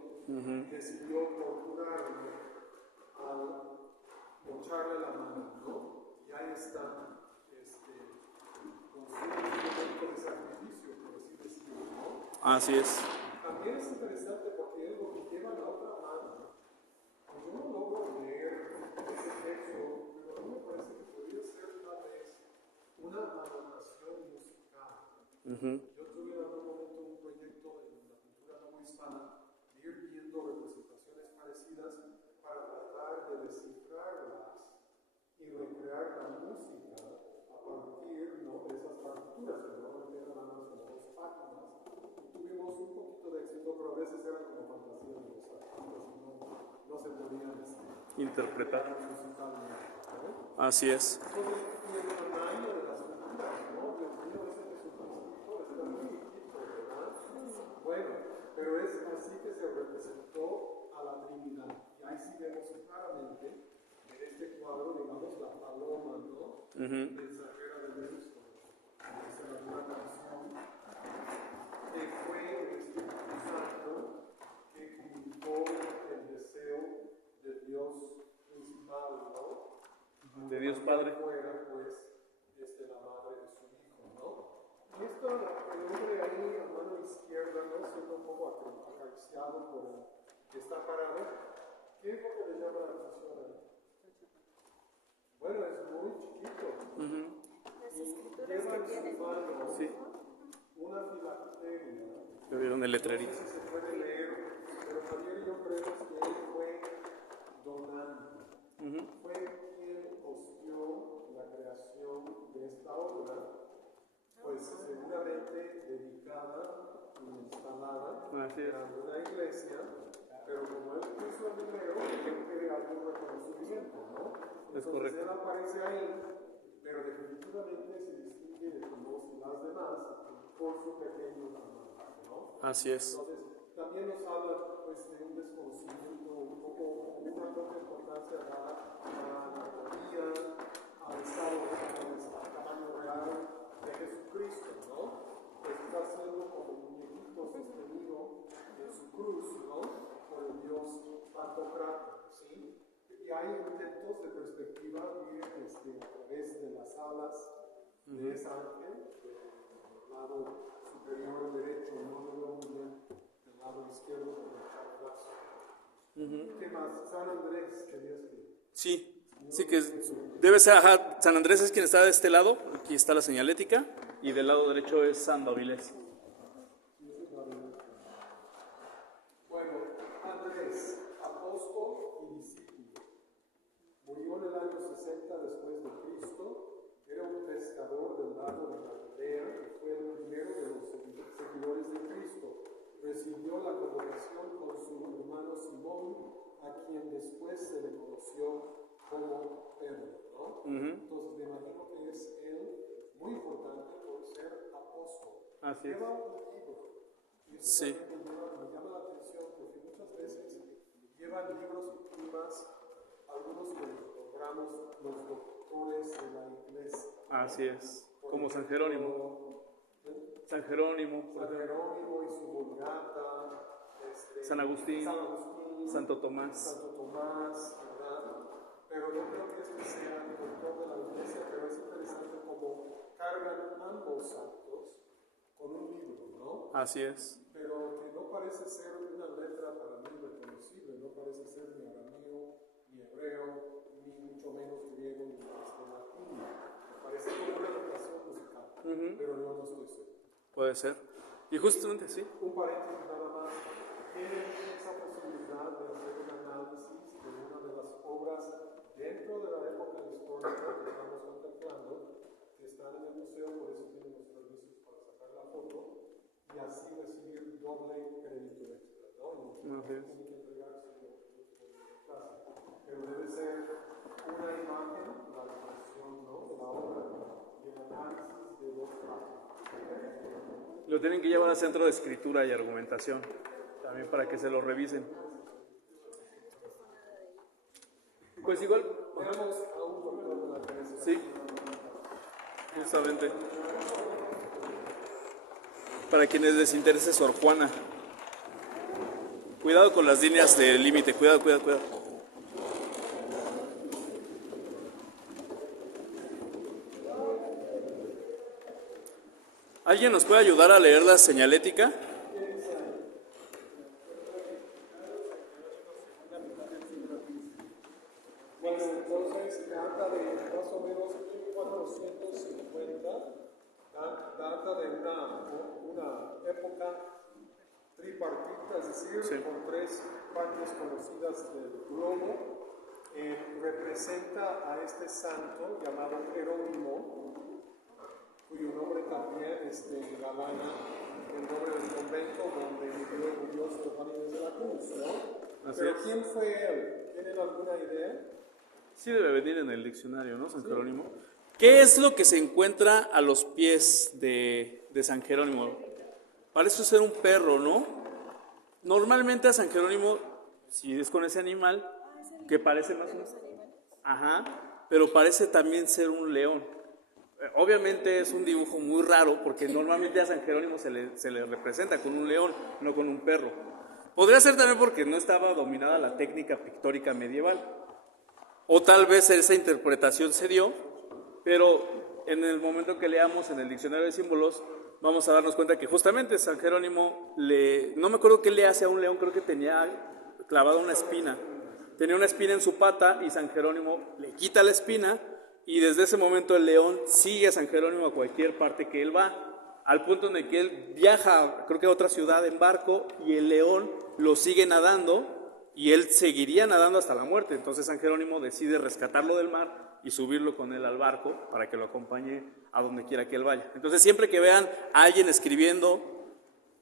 decidió torturarlo al mocharle la mano, ¿no? Y ahí está, con su momento de sacrificio, por así decirlo, ¿no? Así es. También es interesante porque él lo que lleva en la otra mano, pues yo no logro leer ese texto, pero a mí me parece que podría ser tal vez una anotación musical. Yo tuve en algún momento un proyecto en la pintura novohispana de ir viendo representaciones parecidas para tratar de descifrarlas y recrear la música a partir, ¿no?, de esas partituras que normalmente eran nada más como 2 páginas. Tuvimos un poquito de éxito, pero a veces eran como fantasías de los artistas y no se podían interpretar musicalmente, ¿no? Así es. Entonces, y el tamaño de las figuras, ¿no? Dios mío, ese Jesucristo está muy chiquito, ¿verdad? Bueno, pero es así que se representó a la Trinidad. Y ahí sí vemos claramente en este cuadro, digamos, la paloma, ¿no? Mensajera de Dios, como dice la canción, que fue el Espíritu Santo que comunicó el deseo de Dios principal, ¿no? De Dios Padre. Fuera, pues, la madre de su hijo, ¿no? Y esto, el hombre ahí a mano izquierda, ¿no?, siendo un poco acariciado por el que está parado, ¿qué es lo que le llama la atención a él? Bueno, es muy chiquito. Las escrituras Lleva que en tienen. su mano Sí. una filacteria. ¿Ya vieron el No letrerito? sé si se puede leer, pero Javier y yo creemos que él fue donante. Fue quien hostió la creación de esta obra, pues seguramente dedicada y instalada en alguna iglesia, pero como él puso el dinero, él quiere algún reconocimiento, ¿no? Es Entonces correcto. él aparece ahí, pero definitivamente se distingue de las demás por su pequeño tamaño, ¿no? Así es. Entonces, también nos habla pues, de un desconocimiento, un poco, una poca importancia dada a la anatomía, al estado al tamaño real de Jesucristo, ¿no? Pues está siendo como un muñequito sostenido en su cruz, ¿no? Por el Dios Pantocrátor, ¿sí? Y hay intentos de perspectiva bien a través de las alas de ese ángel, del lado superior derecho, no lo veo muy bien, del lado izquierdo con el brazo. ¿Qué más? San Andrés, querías que... Sí, sí que debe ser, ajá, San Andrés es quien está de este lado, aquí está la señalética, y del lado derecho es San Babilés. Bueno, Andrés, apóstol y discípulo. Murió en el año 60 después de Cristo. Era un pescador del lago de Galilea y fue el primero de los seguidores de Cristo. Recibió la convocación con su hermano Simón, a quien después se le conoció como Pedro, ¿no? Entonces me imagino que es él muy importante por ser apóstol. Así es. Lleva un libro. Y eso Sí. también me llama la atención porque muchas veces llevan libros y más algunos que nombramos los doctores de la iglesia. Así es, Por como San ejemplo, Jerónimo. San Jerónimo, San Jerónimo y su Vulgata, San Agustín, Santo Tomás. Santo Tomás, ¿verdad? Pero no creo que este sea el doctor de la iglesia, pero es interesante cómo cargan ambos santos con un libro, ¿no? Así es. Pero que no parece ser una letra para mí reconocible, no parece ser ni arameo, ni hebreo, ni mucho menos griego, ni latín. Me parece como una notación musical, pero yo no estoy seguro. Puede ser. Y justamente, sí. Un paréntesis nada más. Tienen esa posibilidad de hacer un análisis de una de las obras dentro de la época histórica que estamos contemplando, que están en el museo, por eso tienen los permisos para sacar la foto, y así recibir doble crédito extra, ¿no? No tienen que entregarse clase. Pero debe ser una imagen, la expresión, ¿no? De la obra, y el análisis de dos partes. Lo tienen que llevar al centro de escritura y argumentación, también para que se lo revisen. Pues igual, Veamos a un doctor de la iglesia. sí, justamente. Para quienes les interese Sor Juana. Cuidado con las líneas de límite, cuidado. ¿Alguien nos puede ayudar a leer la señalética? Bueno, entonces data de más o menos 1450, data de una época tripartita, es decir, Sí. con tres partes conocidas del globo. Representa a este santo llamado Jerónimo, cuyo nombre también galana el nombre del convento donde murió Sor Juana Inés de la Cruz, ¿no? Así Pero es. ¿quién fue él? ¿Tienen alguna idea? Sí debe venir en el diccionario, ¿no? San Jerónimo. ¿Qué es lo que se encuentra a los pies de San Jerónimo? Parece ser un perro, ¿no? Normalmente a San Jerónimo, si es con ese animal, que parece más o menos... Ajá, pero parece también ser un león. Obviamente es un dibujo muy raro porque normalmente a San Jerónimo se le representa con un león, no con un perro. Podría ser también porque no estaba dominada la técnica pictórica medieval. O tal vez esa interpretación se dio, pero en el momento que leamos en el diccionario de símbolos, vamos a darnos cuenta que justamente San Jerónimo no me acuerdo qué le hace a un león, creo que tenía clavada una espina. Tenía una espina en su pata y San Jerónimo le quita la espina y desde ese momento el león sigue a San Jerónimo a cualquier parte que él va, al punto en el que él viaja, creo que a otra ciudad en barco y el león lo sigue nadando. Y él seguiría nadando hasta la muerte. Entonces San Jerónimo decide rescatarlo del mar y subirlo con él al barco para que lo acompañe a donde quiera que él vaya. Entonces siempre que vean a alguien escribiendo,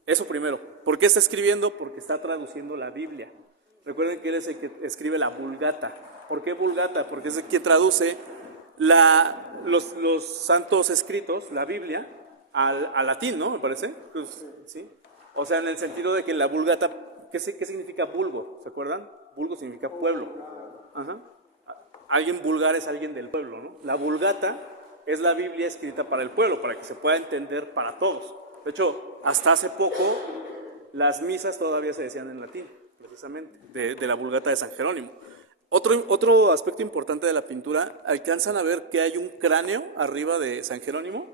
eso primero. ¿Por qué está escribiendo? Porque está traduciendo la Biblia. Recuerden que él es el que escribe la Vulgata. ¿Por qué Vulgata? Porque es el que traduce los santos escritos, la Biblia, al latín, ¿no? Me parece. Pues, ¿sí? O sea, en el sentido de que la Vulgata, ¿qué significa vulgo? ¿Se acuerdan? Vulgo significa pueblo. Ajá. Alguien vulgar es alguien del pueblo, ¿no? La Vulgata es la Biblia escrita para el pueblo, para que se pueda entender para todos. De hecho, hasta hace poco las misas todavía se decían en latín, precisamente, de la Vulgata de San Jerónimo. Otro aspecto importante de la pintura, alcanzan a ver que hay un cráneo arriba de San Jerónimo.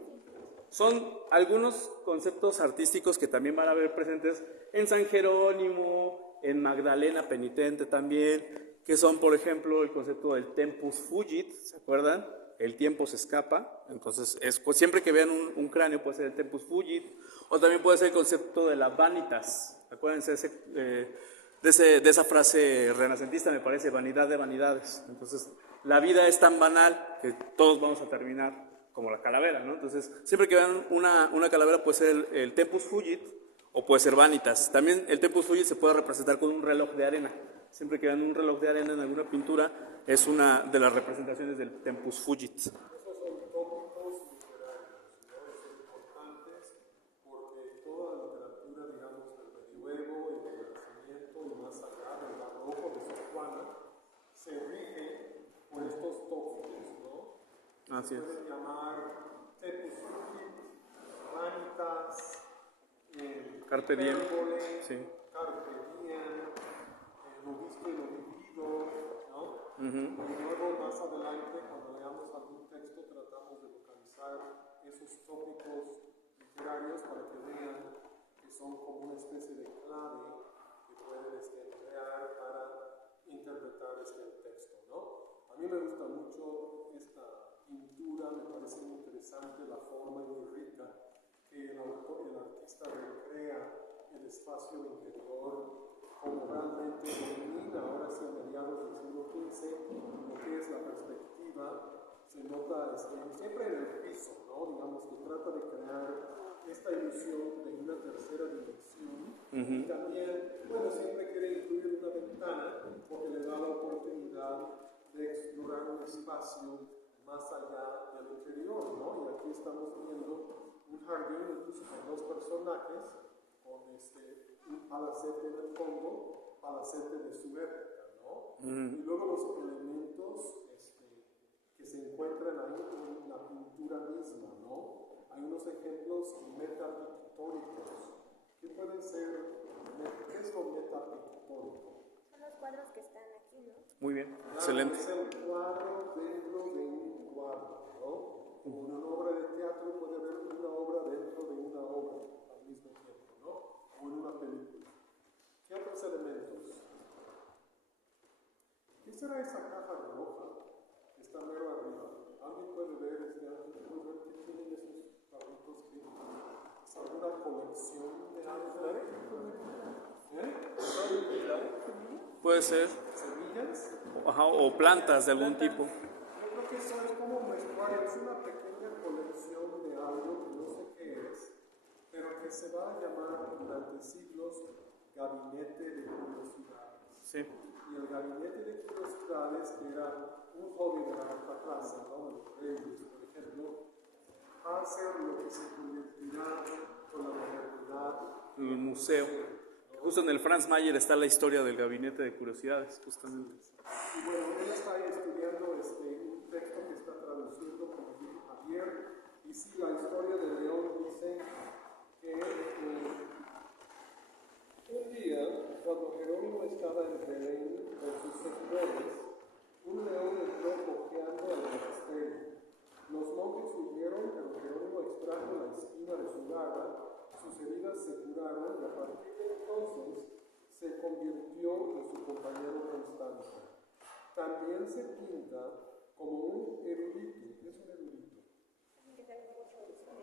Son algunos conceptos artísticos que también van a ver presentes en San Jerónimo, en Magdalena Penitente también, que son, por ejemplo, el concepto del tempus fugit, ¿se acuerdan? El tiempo se escapa. Entonces, siempre que vean un cráneo puede ser el tempus fugit, o también puede ser el concepto de la vanitas. Acuérdense de esa frase renacentista, me parece, vanidad de vanidades. Entonces, la vida es tan banal que todos vamos a terminar como la calavera, ¿no? Entonces, siempre que vean una calavera puede ser el tempus fugit o puede ser vanitas. También el tempus fugit se puede representar con un reloj de arena. Siempre que vean un reloj de arena en alguna pintura, es una de las representaciones del tempus fugit. Esos son tópicos literarios, ¿no? Son importantes porque toda la literatura, digamos, del medioevo y del Renacimiento y más allá del barroco de Sor Juana, se rige por estos tópicos, ¿no? Así es. Se pueden llamar tempus fugit, vanitas, Carpe diem. hipérbole, Sí. carpe diem, lo visto y lo vivido, ¿no? Uh-huh. Y luego más adelante, cuando leamos algún texto, tratamos de localizar esos tópicos literarios para que vean que son como una especie de clave que pueden emplear para interpretar este texto, ¿no? A mí me gusta mucho esta pintura, me parece muy interesante la forma y muy rica que el artista recrea el espacio interior como realmente domina ahora sí a mediados del siglo XV lo que es la perspectiva, se nota siempre en el piso, ¿no? Digamos que trata de crear esta ilusión de una tercera dimensión y también, bueno, siempre quiere incluir una ventana porque le da la oportunidad de explorar un espacio más allá del interior, ¿no? Y aquí estamos viendo un jardín incluso con dos personajes con un palacete en el fondo, palacete de su época, ¿no? Y luego los elementos que se encuentran ahí en la pintura misma, ¿no? Hay unos ejemplos metapictóricos. ¿Qué pueden ser? ¿Qué es lo metapictórico? Son los cuadros que están aquí, ¿no? Muy bien, Claro, excelente. es el cuadro dentro de un cuadro, ¿no? Como en una obra de teatro puede haber una obra dentro de una obra al mismo tiempo, ¿no? O en una película. ¿Qué otros elementos? ¿Qué será esa caja roja que está mero arriba? ¿Alguien puede ver qué tienen esos cuadritos? ¿Es alguna colección de algo? Puede ser. ¿Semillas? Ajá, o plantas de algún tipo. Yo creo que eso es como muestrar, es una pequeña colección de algo que no sé qué es, pero que se va a llamar durante siglos Gabinete de Curiosidades. Sí. Y el Gabinete de Curiosidades era un hobby de la alta clase, ¿no? De los reyes, por ejemplo, hace lo que se convertirá con la modernidad. El museo. Justo en el Franz Mayer está la historia del Gabinete de Curiosidades, justamente. Y bueno, él está estudiando un texto que está traduciendo, como dijo Javier, y sí, la historia de León dice que un día, cuando Jerónimo estaba en Belén con sus seguidores, un león entró cojeando al monasterio. Los monjes huyeron, pero Jerónimo extrajo la espina de su daga, sus heridas se curaron y a partir de entonces se convirtió en su compañero Constanza. También se pinta como un erudito. ¿Qué es un erudito?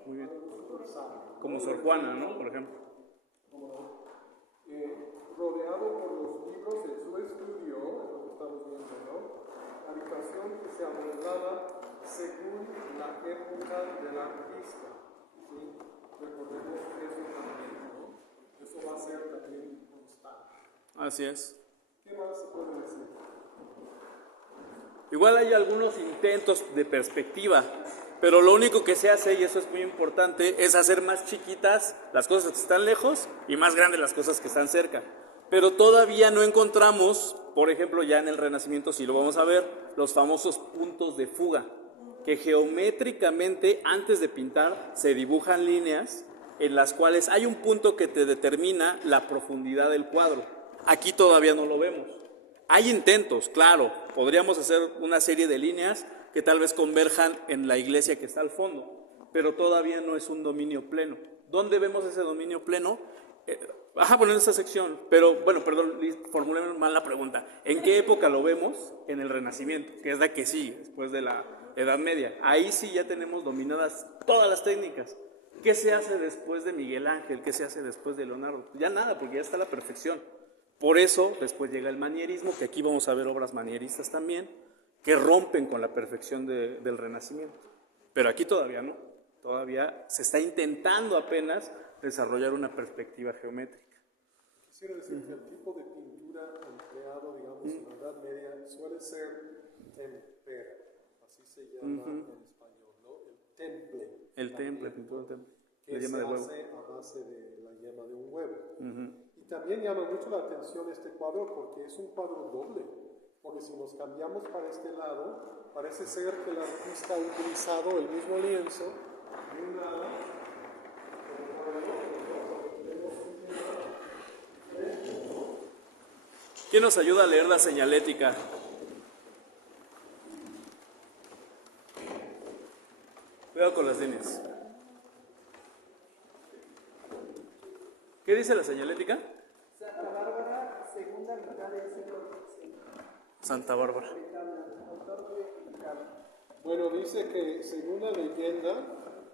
Muy bien. Súper sabio. Como Sor Juana, ¿no? Por ejemplo. ¿Cómo no? Rodeado por los libros de su estudio, es lo que estamos viendo, ¿no? Habitación que se amoldaba según la época del artista. ¿Sí? Recordemos eso también, ¿no? Eso va a ser también constante. Así es. ¿Qué ¿Qué más se puede decir? Igual hay algunos intentos de perspectiva, pero lo único que se hace, y eso es muy importante, es hacer más chiquitas las cosas que están lejos y más grandes las cosas que están cerca. Pero todavía no encontramos, por ejemplo, ya en el Renacimiento, si lo vamos a ver, los famosos puntos de fuga, que geométricamente, antes de pintar, se dibujan líneas en las cuales hay un punto que te determina la profundidad del cuadro. Aquí todavía no lo vemos. Hay intentos, claro, podríamos hacer una serie de líneas que tal vez converjan en la iglesia que está al fondo, pero todavía no es un dominio pleno. ¿Dónde vemos ese dominio pleno? Vas a poner esta sección, pero bueno, perdón, formulé mal la pregunta. ¿En qué época lo vemos? En el Renacimiento, que es la que sigue, después de la Edad Media. Ahí sí ya tenemos dominadas todas las técnicas. ¿Qué se hace después de Miguel Ángel? ¿Qué se hace después de Leonardo? Ya nada, porque ya está la perfección. Por eso después llega el manierismo, que aquí vamos a ver obras manieristas también, que rompen con la perfección del Renacimiento. Pero aquí todavía no. Todavía se está intentando apenas desarrollar una perspectiva geométrica. Quisiera decir que el tipo de pintura empleado, digamos, en la Edad Media suele ser tempera, así se llama en español, ¿no? El temple. El temple, pintura del temple. Que La se yema de huevo. hace a base de la yema de un huevo. Y también llama mucho la atención este cuadro porque es un cuadro doble. Porque si nos cambiamos para este lado, parece ser que el artista ha utilizado el mismo lienzo de un lado como para el otro. Tenemos un tema. ¿Quién nos ayuda a leer la señalética? Cuidado con las líneas. ¿Qué dice la señalética? Santa Bárbara, segunda mitad del siglo XV. Santa Bárbara. Bueno, dice que según la leyenda,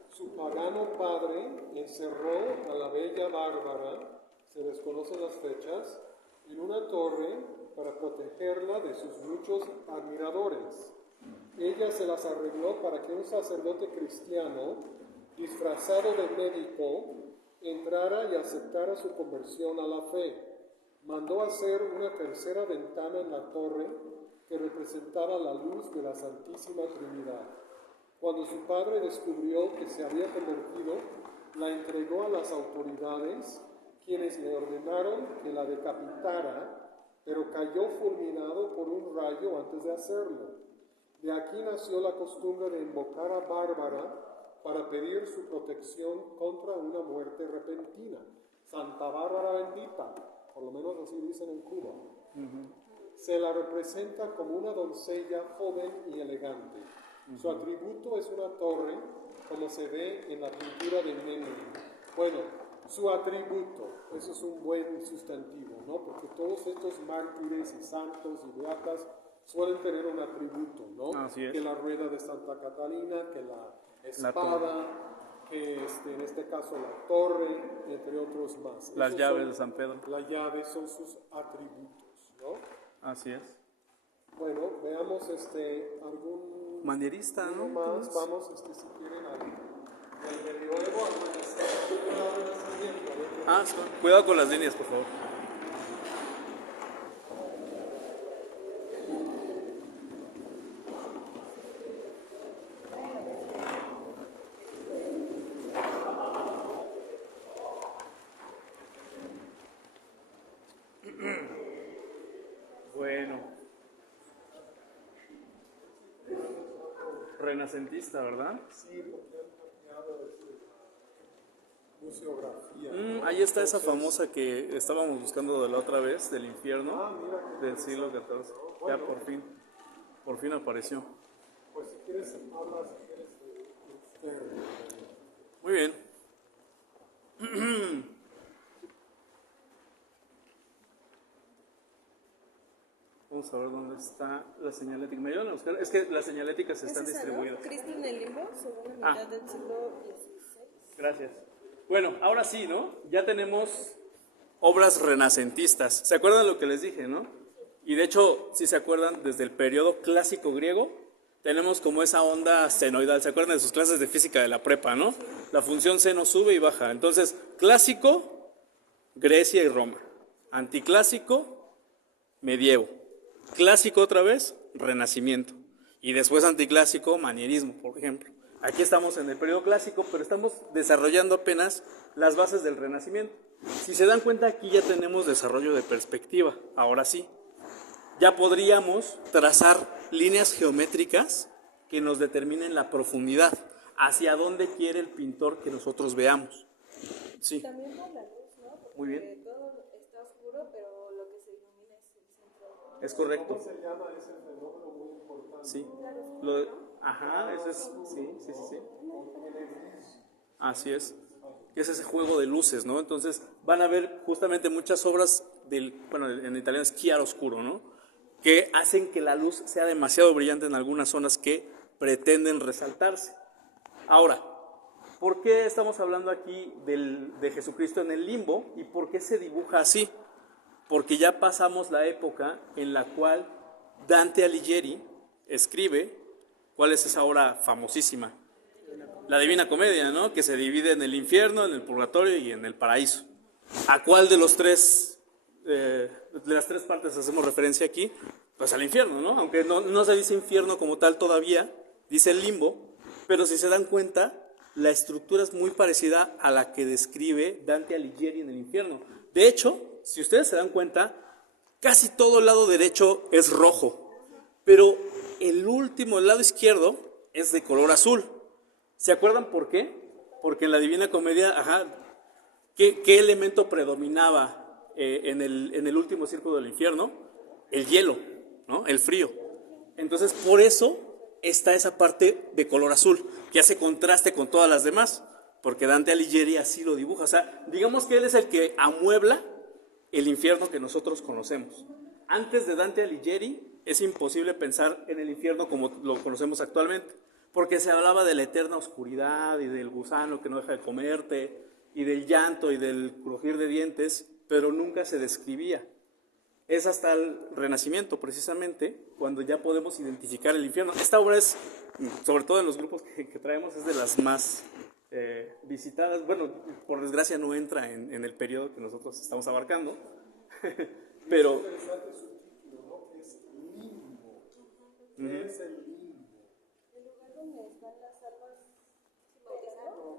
su pagano padre encerró a la bella Bárbara, se desconocen las fechas, en una torre para protegerla de sus muchos admiradores. Ella se las arregló para que un sacerdote cristiano, disfrazado de médico, entrara y aceptara su conversión a la fe. Mandó hacer una tercera ventana en la torre que representaba la luz de la Santísima Trinidad. Cuando su padre descubrió que se había convertido, la entregó a las autoridades, quienes le ordenaron que la decapitara, pero cayó fulminado por un rayo antes de hacerlo. De aquí nació la costumbre de invocar a Bárbara para pedir su protección contra una muerte repentina. Santa Bárbara bendita, por lo menos así dicen en Cuba. Se la representa como una doncella joven y elegante. Su atributo es una torre, como se ve en la pintura de Memling. Bueno, su atributo, eso es un buen sustantivo, ¿no? Porque todos estos mártires y santos y beatas suelen tener un atributo, ¿no? Así es. Que la rueda de Santa Catalina, que la espada, que en este caso la torre, entre otros más. Las Esos llaves son, de San Pedro. Las llaves son sus atributos, ¿no? Así es. Bueno, veamos algún Manierista, ¿no? más. Vamos, si quieren, al medioevo, al Renacimiento. Ah, sí. Cuidado con las líneas, por favor. Bueno. Renacentista, ¿verdad? Sí, porque han cambiado la museografía. Ahí está esa famosa que estábamos buscando de la otra vez, del infierno, Mira qué del siglo XIV. Ya por fin apareció. Pues si quieres, habla si quieres de Muy bien. Vamos a ver dónde está la señalética. ¿Me ayudan a buscar? Es que las señaléticas están ¿Es esa, distribuidas. no? Cristo en el limbo, segunda mitad del siglo XVI. Gracias. Bueno, ahora sí, ¿no? Ya tenemos obras renacentistas. ¿Se acuerdan lo que les dije, no? Y de hecho, si se acuerdan, desde el periodo clásico griego, tenemos como esa onda senoidal. ¿Se acuerdan de sus clases de física de la prepa, no? La función seno sube y baja. Entonces, clásico, Grecia y Roma. Anticlásico, medievo. Clásico otra vez, Renacimiento. Y después anticlásico, manierismo, por ejemplo. Aquí estamos en el periodo clásico, pero estamos desarrollando apenas las bases del Renacimiento. Si se dan cuenta, aquí ya tenemos desarrollo de perspectiva. Ahora sí, ya podríamos trazar líneas geométricas que nos determinen la profundidad, hacia dónde quiere el pintor que nosotros veamos. Sí. También por la luz, ¿no? Porque Muy bien. todo está oscuro, pero lo que se ilumina es el centro. Es correcto. ¿Cómo se llama ese fenómeno muy importante? Sí. Claroscuro, ¿no? Ajá, eso es. Sí, sí, sí, sí. Porque tiene gris. Así es. Es ese juego de luces, ¿no? Entonces van a ver justamente muchas obras bueno, en italiano es chiaroscuro, ¿no? Que hacen que la luz sea demasiado brillante en algunas zonas que pretenden resaltarse. Ahora, ¿por qué estamos hablando aquí de Jesucristo en el limbo y por qué se dibuja así? Porque ya pasamos la época en la cual Dante Alighieri escribe, ¿cuál es esa obra famosísima? La Divina Comedia, ¿no? Que se divide en el infierno, en el purgatorio y en el paraíso. ¿A cuál de las tres partes hacemos referencia aquí? Pues al infierno, ¿no? Aunque no se dice infierno como tal todavía, dice el limbo, pero si se dan cuenta, la estructura es muy parecida a la que describe Dante Alighieri en el infierno. De hecho, si ustedes se dan cuenta, casi todo el lado derecho es rojo, pero el lado izquierdo, es de color azul. ¿Se acuerdan por qué? Porque en la Divina Comedia, ¿qué elemento predominaba en el último círculo del infierno? El hielo, ¿no? El frío. Entonces, por eso está esa parte de color azul, que hace contraste con todas las demás, porque Dante Alighieri así lo dibuja. O sea, digamos que él es el que amuebla el infierno que nosotros conocemos. Antes de Dante Alighieri es imposible pensar en el infierno como lo conocemos actualmente, porque se hablaba de la eterna oscuridad y del gusano que no deja de comerte y del llanto y del crujir de dientes, pero nunca se describía. Es hasta el Renacimiento, precisamente, cuando ya podemos identificar el infierno. Esta obra es, sobre todo en los grupos que traemos, es de las más visitadas. Bueno, por desgracia no entra en el periodo que nosotros estamos abarcando, pero... Es interesante su título, ¿no? Que es limbo. ¿Qué es el limbo? El lugar donde están las almas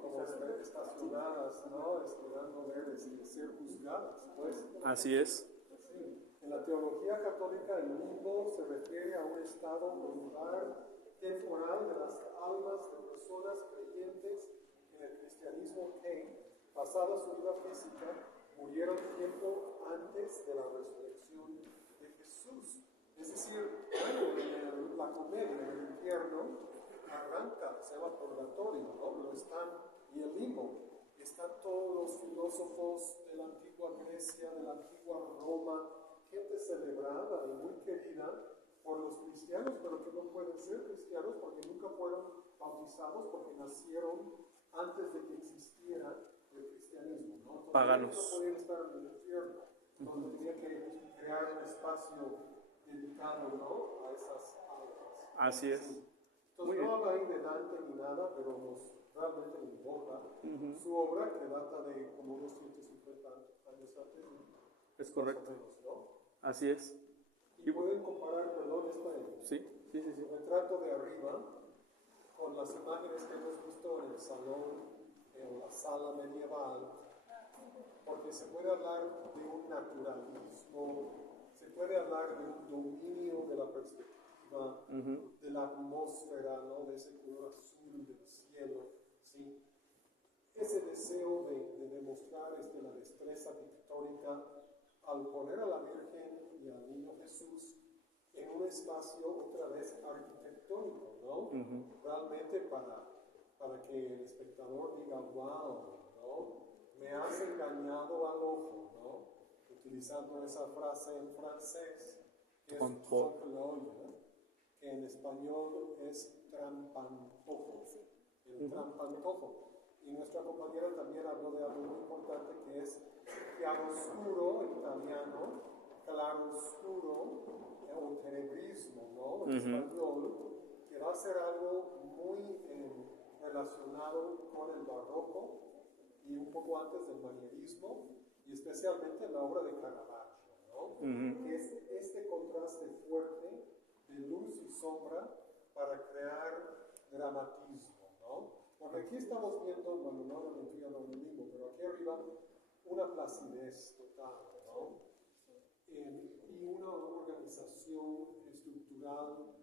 Como estacionadas, ¿no? Esperando ver ser juzgadas, pues. Así es. Sí. En la teología católica, el limbo se refiere a un estado o lugar temporal de las almas de personas creyentes en el cristianismo que, pasada su vida física, murieron tiempo antes de la resurrección de Jesús. Es decir, bueno, en la comedia, en el infierno, arranca, se llama purgatorio, ¿no? Y el limbo. Están todos los filósofos de la antigua Grecia, de la antigua Roma, gente celebrada y muy querida por los cristianos, pero que no pueden ser cristianos porque nunca fueron bautizados, porque nacieron antes de que existiera el cristianismo, ¿no? Entonces, Paganos. no podían estar en el infierno, donde tenía que crear un espacio dedicado, ¿no? A esas almas. Así es. Entonces no habla ahí de Dante ni nada, pero realmente me invoca su obra que data de como unos 150 años antes. Es correcto. Menos, ¿no? Así es. Y pueden comparar, perdón, Sí. el retrato de arriba con las imágenes que hemos visto en el salón, en la sala medieval, porque se puede hablar de un naturalismo, se puede hablar de un dominio de la perspectiva, de la atmósfera, ¿no? De ese color azul del cielo, ¿sí? Ese deseo de demostrar la destreza pictórica al poner a la Virgen y al Niño Jesús en un espacio otra vez arquitectónico, ¿no? Realmente para que el espectador diga, wow, ¿no? Me has engañado al ojo, ¿no? Utilizando esa frase en francés, que es trompe-l'œil, ¿no? Que en español es trampantojo, el trampantojo. Y nuestra compañera también habló de algo muy importante que es chiaroscuro en italiano, claroscuro o tenebrismo, ¿no? En español, que va a ser algo muy relacionado con el barroco y un poco antes del manierismo, y especialmente en la obra de Caravaggio, ¿no? ¿no? Que es este contraste fuerte de luz y sombra para crear dramatismo, ¿no? Porque aquí estamos viendo, bueno, no la mentira, no lo mismo, pero aquí arriba una placidez total, ¿no? Y una organización estructural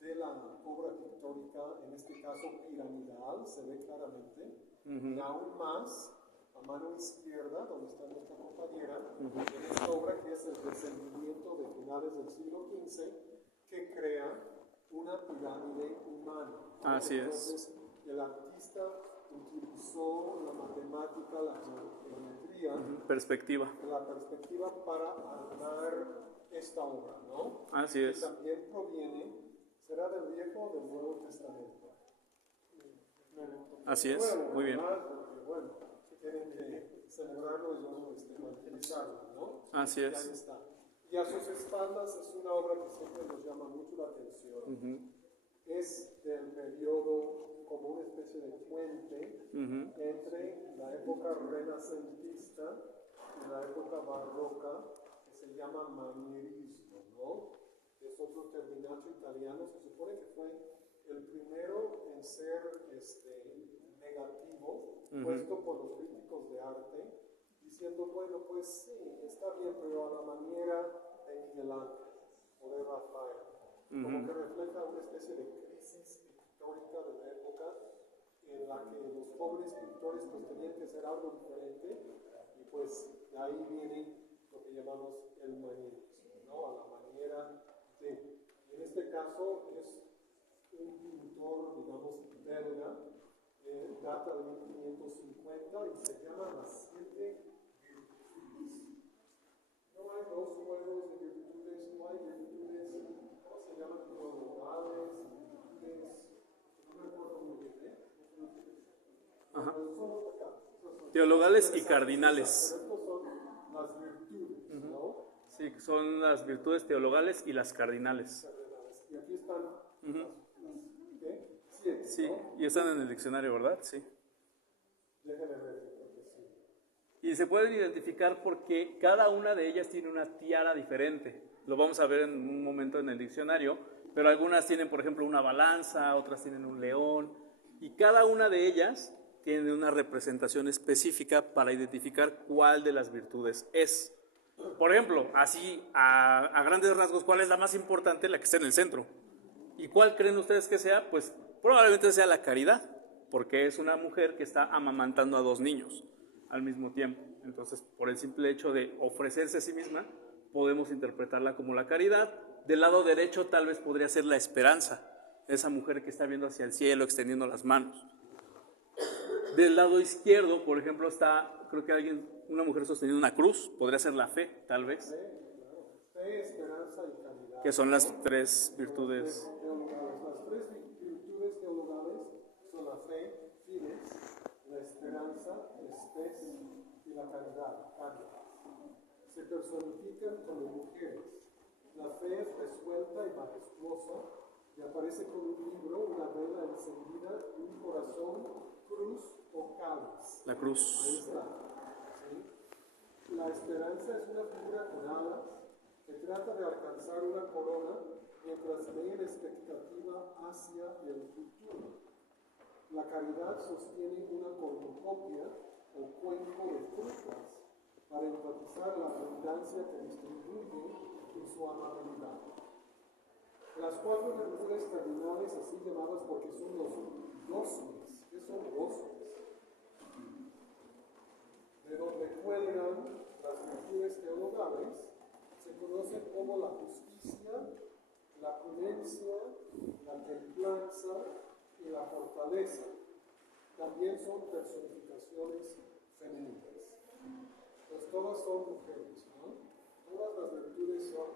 de la obra pictórica, en este caso piramidal, se ve claramente, y aún más a mano izquierda, donde está nuestra compañera, en esta obra que es el descendimiento de finales del siglo XV, que crea una pirámide humana. Así Entonces, el artista utilizó la matemática, la geometría, Perspectiva. la perspectiva para armar esta obra, ¿no? Así es. Que también proviene, será del Viejo o del Nuevo Testamento. Así es, Nuevo, muy bien. ¿verdad? Porque, bueno, tienen que celebrarlo y luego utilizarlo, ¿no? Así Y es. ahí está. Y a sus espaldas es una obra que siempre nos llama mucho la atención. Es del periodo como una especie de puente entre la época renacentista y la época barroca, que se llama manierismo, ¿no? Es otro terminato italiano, se supone que fue el primero en ser negativo, puesto por los críticos de arte, diciendo, bueno, pues sí, está bien, pero a la manera de Miguel Ángel o de Rafael, como que refleja una especie de crisis pictórica de la época en la que los pobres pintores pues tenían que hacer algo diferente, y pues de ahí viene lo que llamamos el manierismo, ¿no? A la manera de. En este caso es un pintor, digamos, belga, data de 1550 y se llama Las Siete Virtudes. No hay dos juegos de virtudes, no hay virtudes, ¿cómo se llaman? Teologales, virtudes, no me acuerdo muy bien, Ajá. Pero son acá. Teologales y cardinales. Pero estos son las virtudes, ¿no? Sí, son las virtudes teologales y las cardinales. Y aquí están las ¿qué? 7, Sí, ¿no? y están en el diccionario, ¿verdad? Sí. Déjenme ver, porque sí. Y se pueden identificar porque cada una de ellas tiene una tiara diferente. Lo vamos a ver en un momento en el diccionario, pero algunas tienen, por ejemplo, una balanza, otras tienen un león, y cada una de ellas tiene una representación específica para identificar cuál de las virtudes es. Por ejemplo, así a grandes rasgos, ¿cuál es la más importante? La que está en el centro. ¿Y cuál creen ustedes que sea? Pues probablemente sea la caridad, porque es una mujer que está amamantando a 2 niños al mismo tiempo. Entonces, por el simple hecho de ofrecerse a sí misma, podemos interpretarla como la caridad. Del lado derecho tal vez podría ser la esperanza, esa mujer que está viendo hacia el cielo, extendiendo las manos. Del lado izquierdo, por ejemplo, está, creo que una mujer sosteniendo una cruz, podría ser la fe, tal vez. Fe, esperanza y caridad. Que son las 3 virtudes. Las 3 virtudes teologales son la fe, fides, la esperanza, estés, y la caridad, cardia. Se personifican como mujeres. La fe es resuelta y majestuosa, y aparece con un libro, una vela encendida y un corazón, cruz o cáliz. La Ahí cruz. está. ¿Sí? La esperanza es una figura con alas que trata de alcanzar una corona mientras ve en expectativa hacia el futuro. La caridad sostiene una cornucopia o cuenco de frutas para enfatizar la abundancia que distribuye y su amabilidad. Las 4 virtudes cardinales, así llamadas porque son los dóciles. ¿Qué son dóciles? De donde cuelgan las virtudes teologales, se conocen como la justicia, la prudencia, la templanza y la fortaleza. También son personificaciones femeninas. Pues todas son mujeres, ¿no? Todas las virtudes son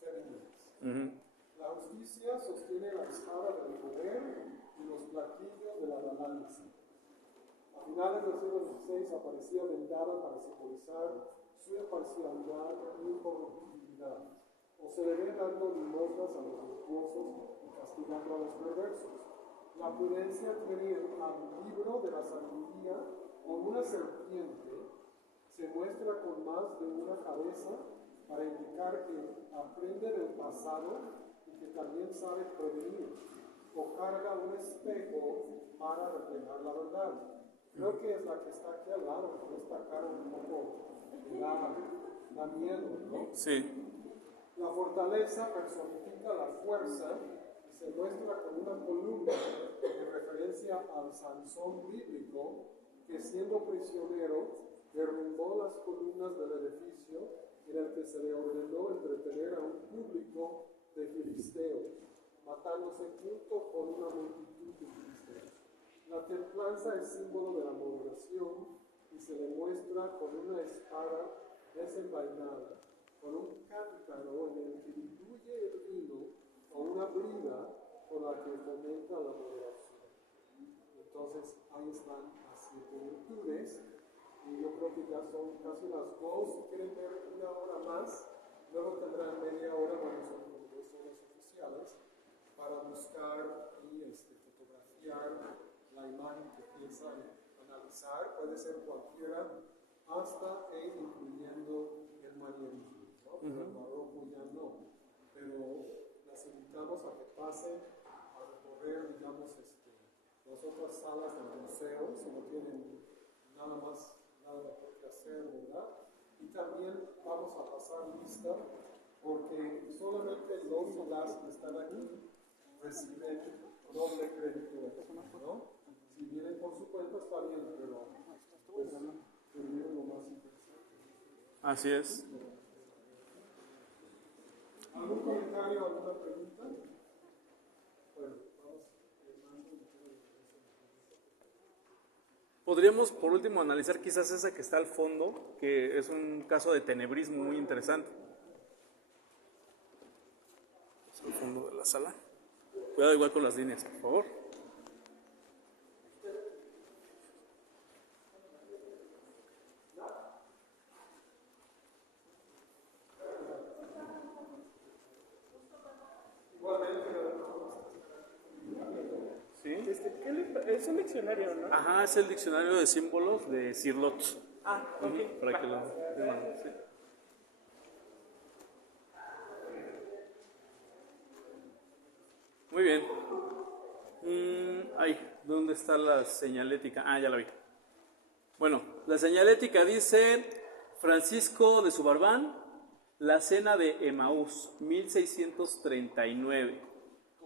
femeninas. La justicia sostiene la espada del poder y los platillos de la balanza. A finales del siglo XVI aparecía vendada para simbolizar su imparcialidad e incorruptibilidad. O se le ve dando limosnas a los virtuosos y castigando a los perversos. La prudencia tiene al libro de la sabiduría con una serpiente, se muestra con más de una cabeza para indicar que aprende del pasado y que también sabe prevenir, o carga un espejo para reflejar la verdad. Creo que es la que está aquí al lado, con esta cara un poco da miedo, ¿no? Sí. La fortaleza personifica la fuerza y se muestra con una columna en referencia al Sansón bíblico que, siendo prisionero, derrumbó las columnas del edificio en el que se le ordenó entretener a un público de filisteos, matándose junto con una multitud de filisteos. La templanza es símbolo de la moderación y se le muestra con una espada desenvainada, con un cántaro en el que diluye el vino o una brida con la que fomenta la moderación. Entonces ahí están las 7 virtudes y yo creo que ya son casi las 2. Si quieren ver una hora más, luego tendrán media hora, bueno, son como 2 horas oficiales, para buscar y fotografiar la imagen que piensan analizar. Puede ser cualquiera, hasta e incluyendo el manierismo. Pero el barroco ya no, pero las invitamos a que pasen a recorrer, digamos, las otras salas del museo, si no tienen nada mejor que hacer, ¿verdad? Y también vamos a pasar lista, porque solamente los y las que están aquí reciben doble crédito, ¿no? Si vienen por su cuenta está bien, pero pues, primero lo más interesante. Así es. ¿Algún comentario, alguna pregunta? Bueno, vamos Podríamos, por último, analizar quizás esa que está al fondo, que es un caso de tenebrismo muy interesante. Es al fondo de la sala. Cuidado igual con las líneas, por favor. Es un diccionario, ¿no? Ajá, es el diccionario de símbolos de Cirlot. Ok. Para que lo sí. Muy bien. ¿Dónde está la señalética? Ah, ya la vi. Bueno, la señalética dice Francisco de Subarbán, la cena de Emaús, 1639.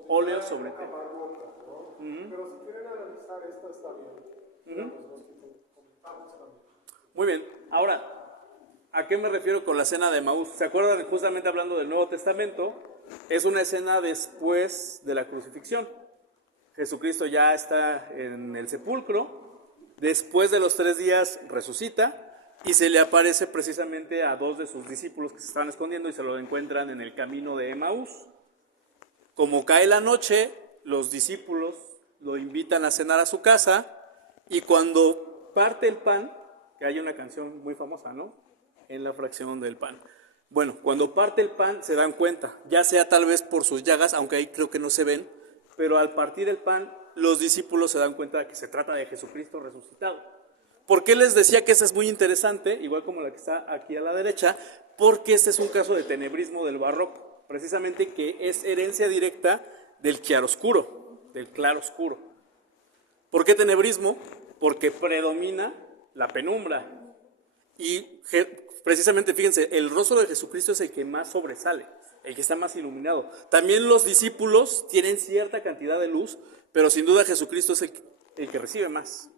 Óleo sobre tela. Pero si quieren analizar esta, está bien. Los que comentamos también. Muy bien. Ahora, ¿a qué me refiero con la cena de Emaús? ¿Se acuerdan? Justamente hablando del Nuevo Testamento, es una escena después de la crucifixión. Jesucristo ya está en el sepulcro, después de los 3 días resucita y se le aparece precisamente a 2 de sus discípulos que se estaban escondiendo y se lo encuentran en el camino de Emaús. Como cae la noche, los discípulos lo invitan a cenar a su casa y cuando parte el pan, que hay una canción muy famosa, ¿no? En la fracción del pan. Bueno, cuando parte el pan se dan cuenta, ya sea tal vez por sus llagas, aunque ahí creo que no se ven, pero al partir el pan, los discípulos se dan cuenta de que se trata de Jesucristo resucitado. ¿Por qué les decía que esa es muy interesante? Igual como la que está aquí a la derecha, porque este es un caso de tenebrismo del barroco, precisamente que es herencia directa del chiaroscuro, del claroscuro. ¿Por qué tenebrismo? Porque predomina la penumbra. Y precisamente, fíjense, el rostro de Jesucristo es el que más sobresale, el que está más iluminado. También los discípulos tienen cierta cantidad de luz, pero sin duda Jesucristo es el que recibe más.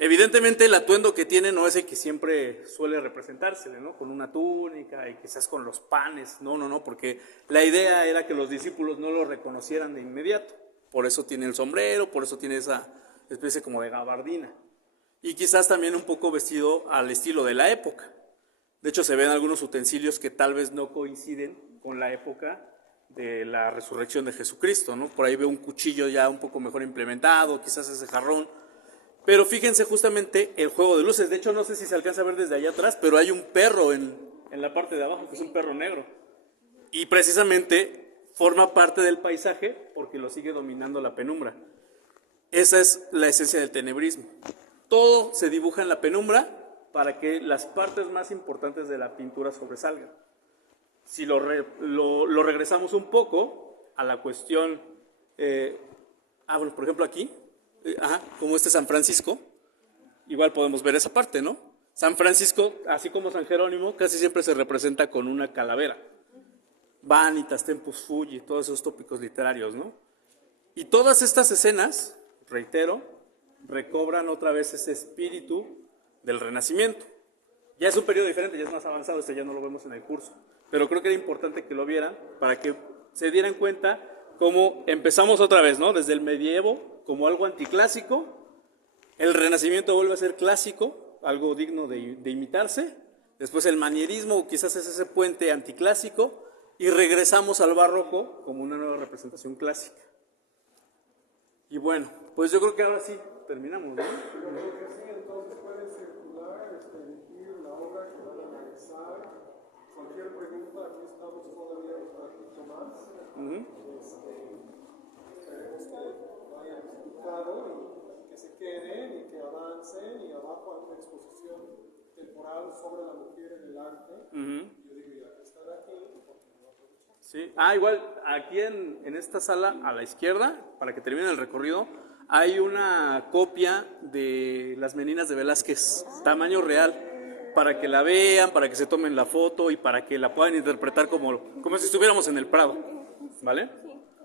Evidentemente el atuendo que tiene no es el que siempre suele representársele, ¿no? Con una túnica y quizás con los panes. No, porque la idea era que los discípulos no lo reconocieran de inmediato. Por eso tiene el sombrero, por eso tiene esa especie como de gabardina. Y quizás también un poco vestido al estilo de la época. De hecho, se ven algunos utensilios que tal vez no coinciden con la época de la resurrección de Jesucristo, ¿no? Por ahí veo un cuchillo ya un poco mejor implementado, quizás ese jarrón. Pero fíjense justamente el juego de luces. De hecho, no sé si se alcanza a ver desde allá atrás, pero hay un perro en la parte de abajo, que es un perro negro. Y precisamente forma parte del paisaje porque lo sigue dominando la penumbra. Esa es la esencia del tenebrismo. Todo se dibuja en la penumbra para que las partes más importantes de la pintura sobresalgan. si lo regresamos un poco a la cuestión, bueno, por ejemplo aquí, como este San Francisco, igual podemos ver esa parte, ¿no? San Francisco, así como San Jerónimo, casi siempre se representa con una calavera. Vanitas, Tempus Fugit, todos esos tópicos literarios, ¿no? Y todas estas escenas, reitero, recobran otra vez ese espíritu del Renacimiento. Ya es un periodo diferente, ya es más avanzado, ya no lo vemos en el curso. Pero creo que era importante que lo vieran para que se dieran cuenta cómo empezamos otra vez, ¿no? Desde el medievo, como algo anticlásico, el Renacimiento vuelve a ser clásico, algo digno de imitarse. Después el manierismo quizás es ese puente anticlásico y regresamos al barroco como una nueva representación clásica. Y bueno, pues yo creo que ahora sí terminamos, ¿no? Yo creo que sí, entonces pueden circular, elegir la obra que van a analizar. Cualquier pregunta, aquí estamos todavía un ratito más. Esperemos que lo hayan disfrutado y que se queden y que avancen. Y abajo hay una exposición temporal sobre la mujer en el arte. Yo digo, ya que estar aquí, porque no aprovechamos. Sí. Igual, aquí en esta sala, a la izquierda, para que termine el recorrido, hay una copia de Las Meninas de Velázquez, tamaño real, para que la vean, para que se tomen la foto y para que la puedan interpretar como si estuviéramos en el Prado, ¿vale?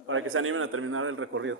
Para que se animen a terminar el recorrido.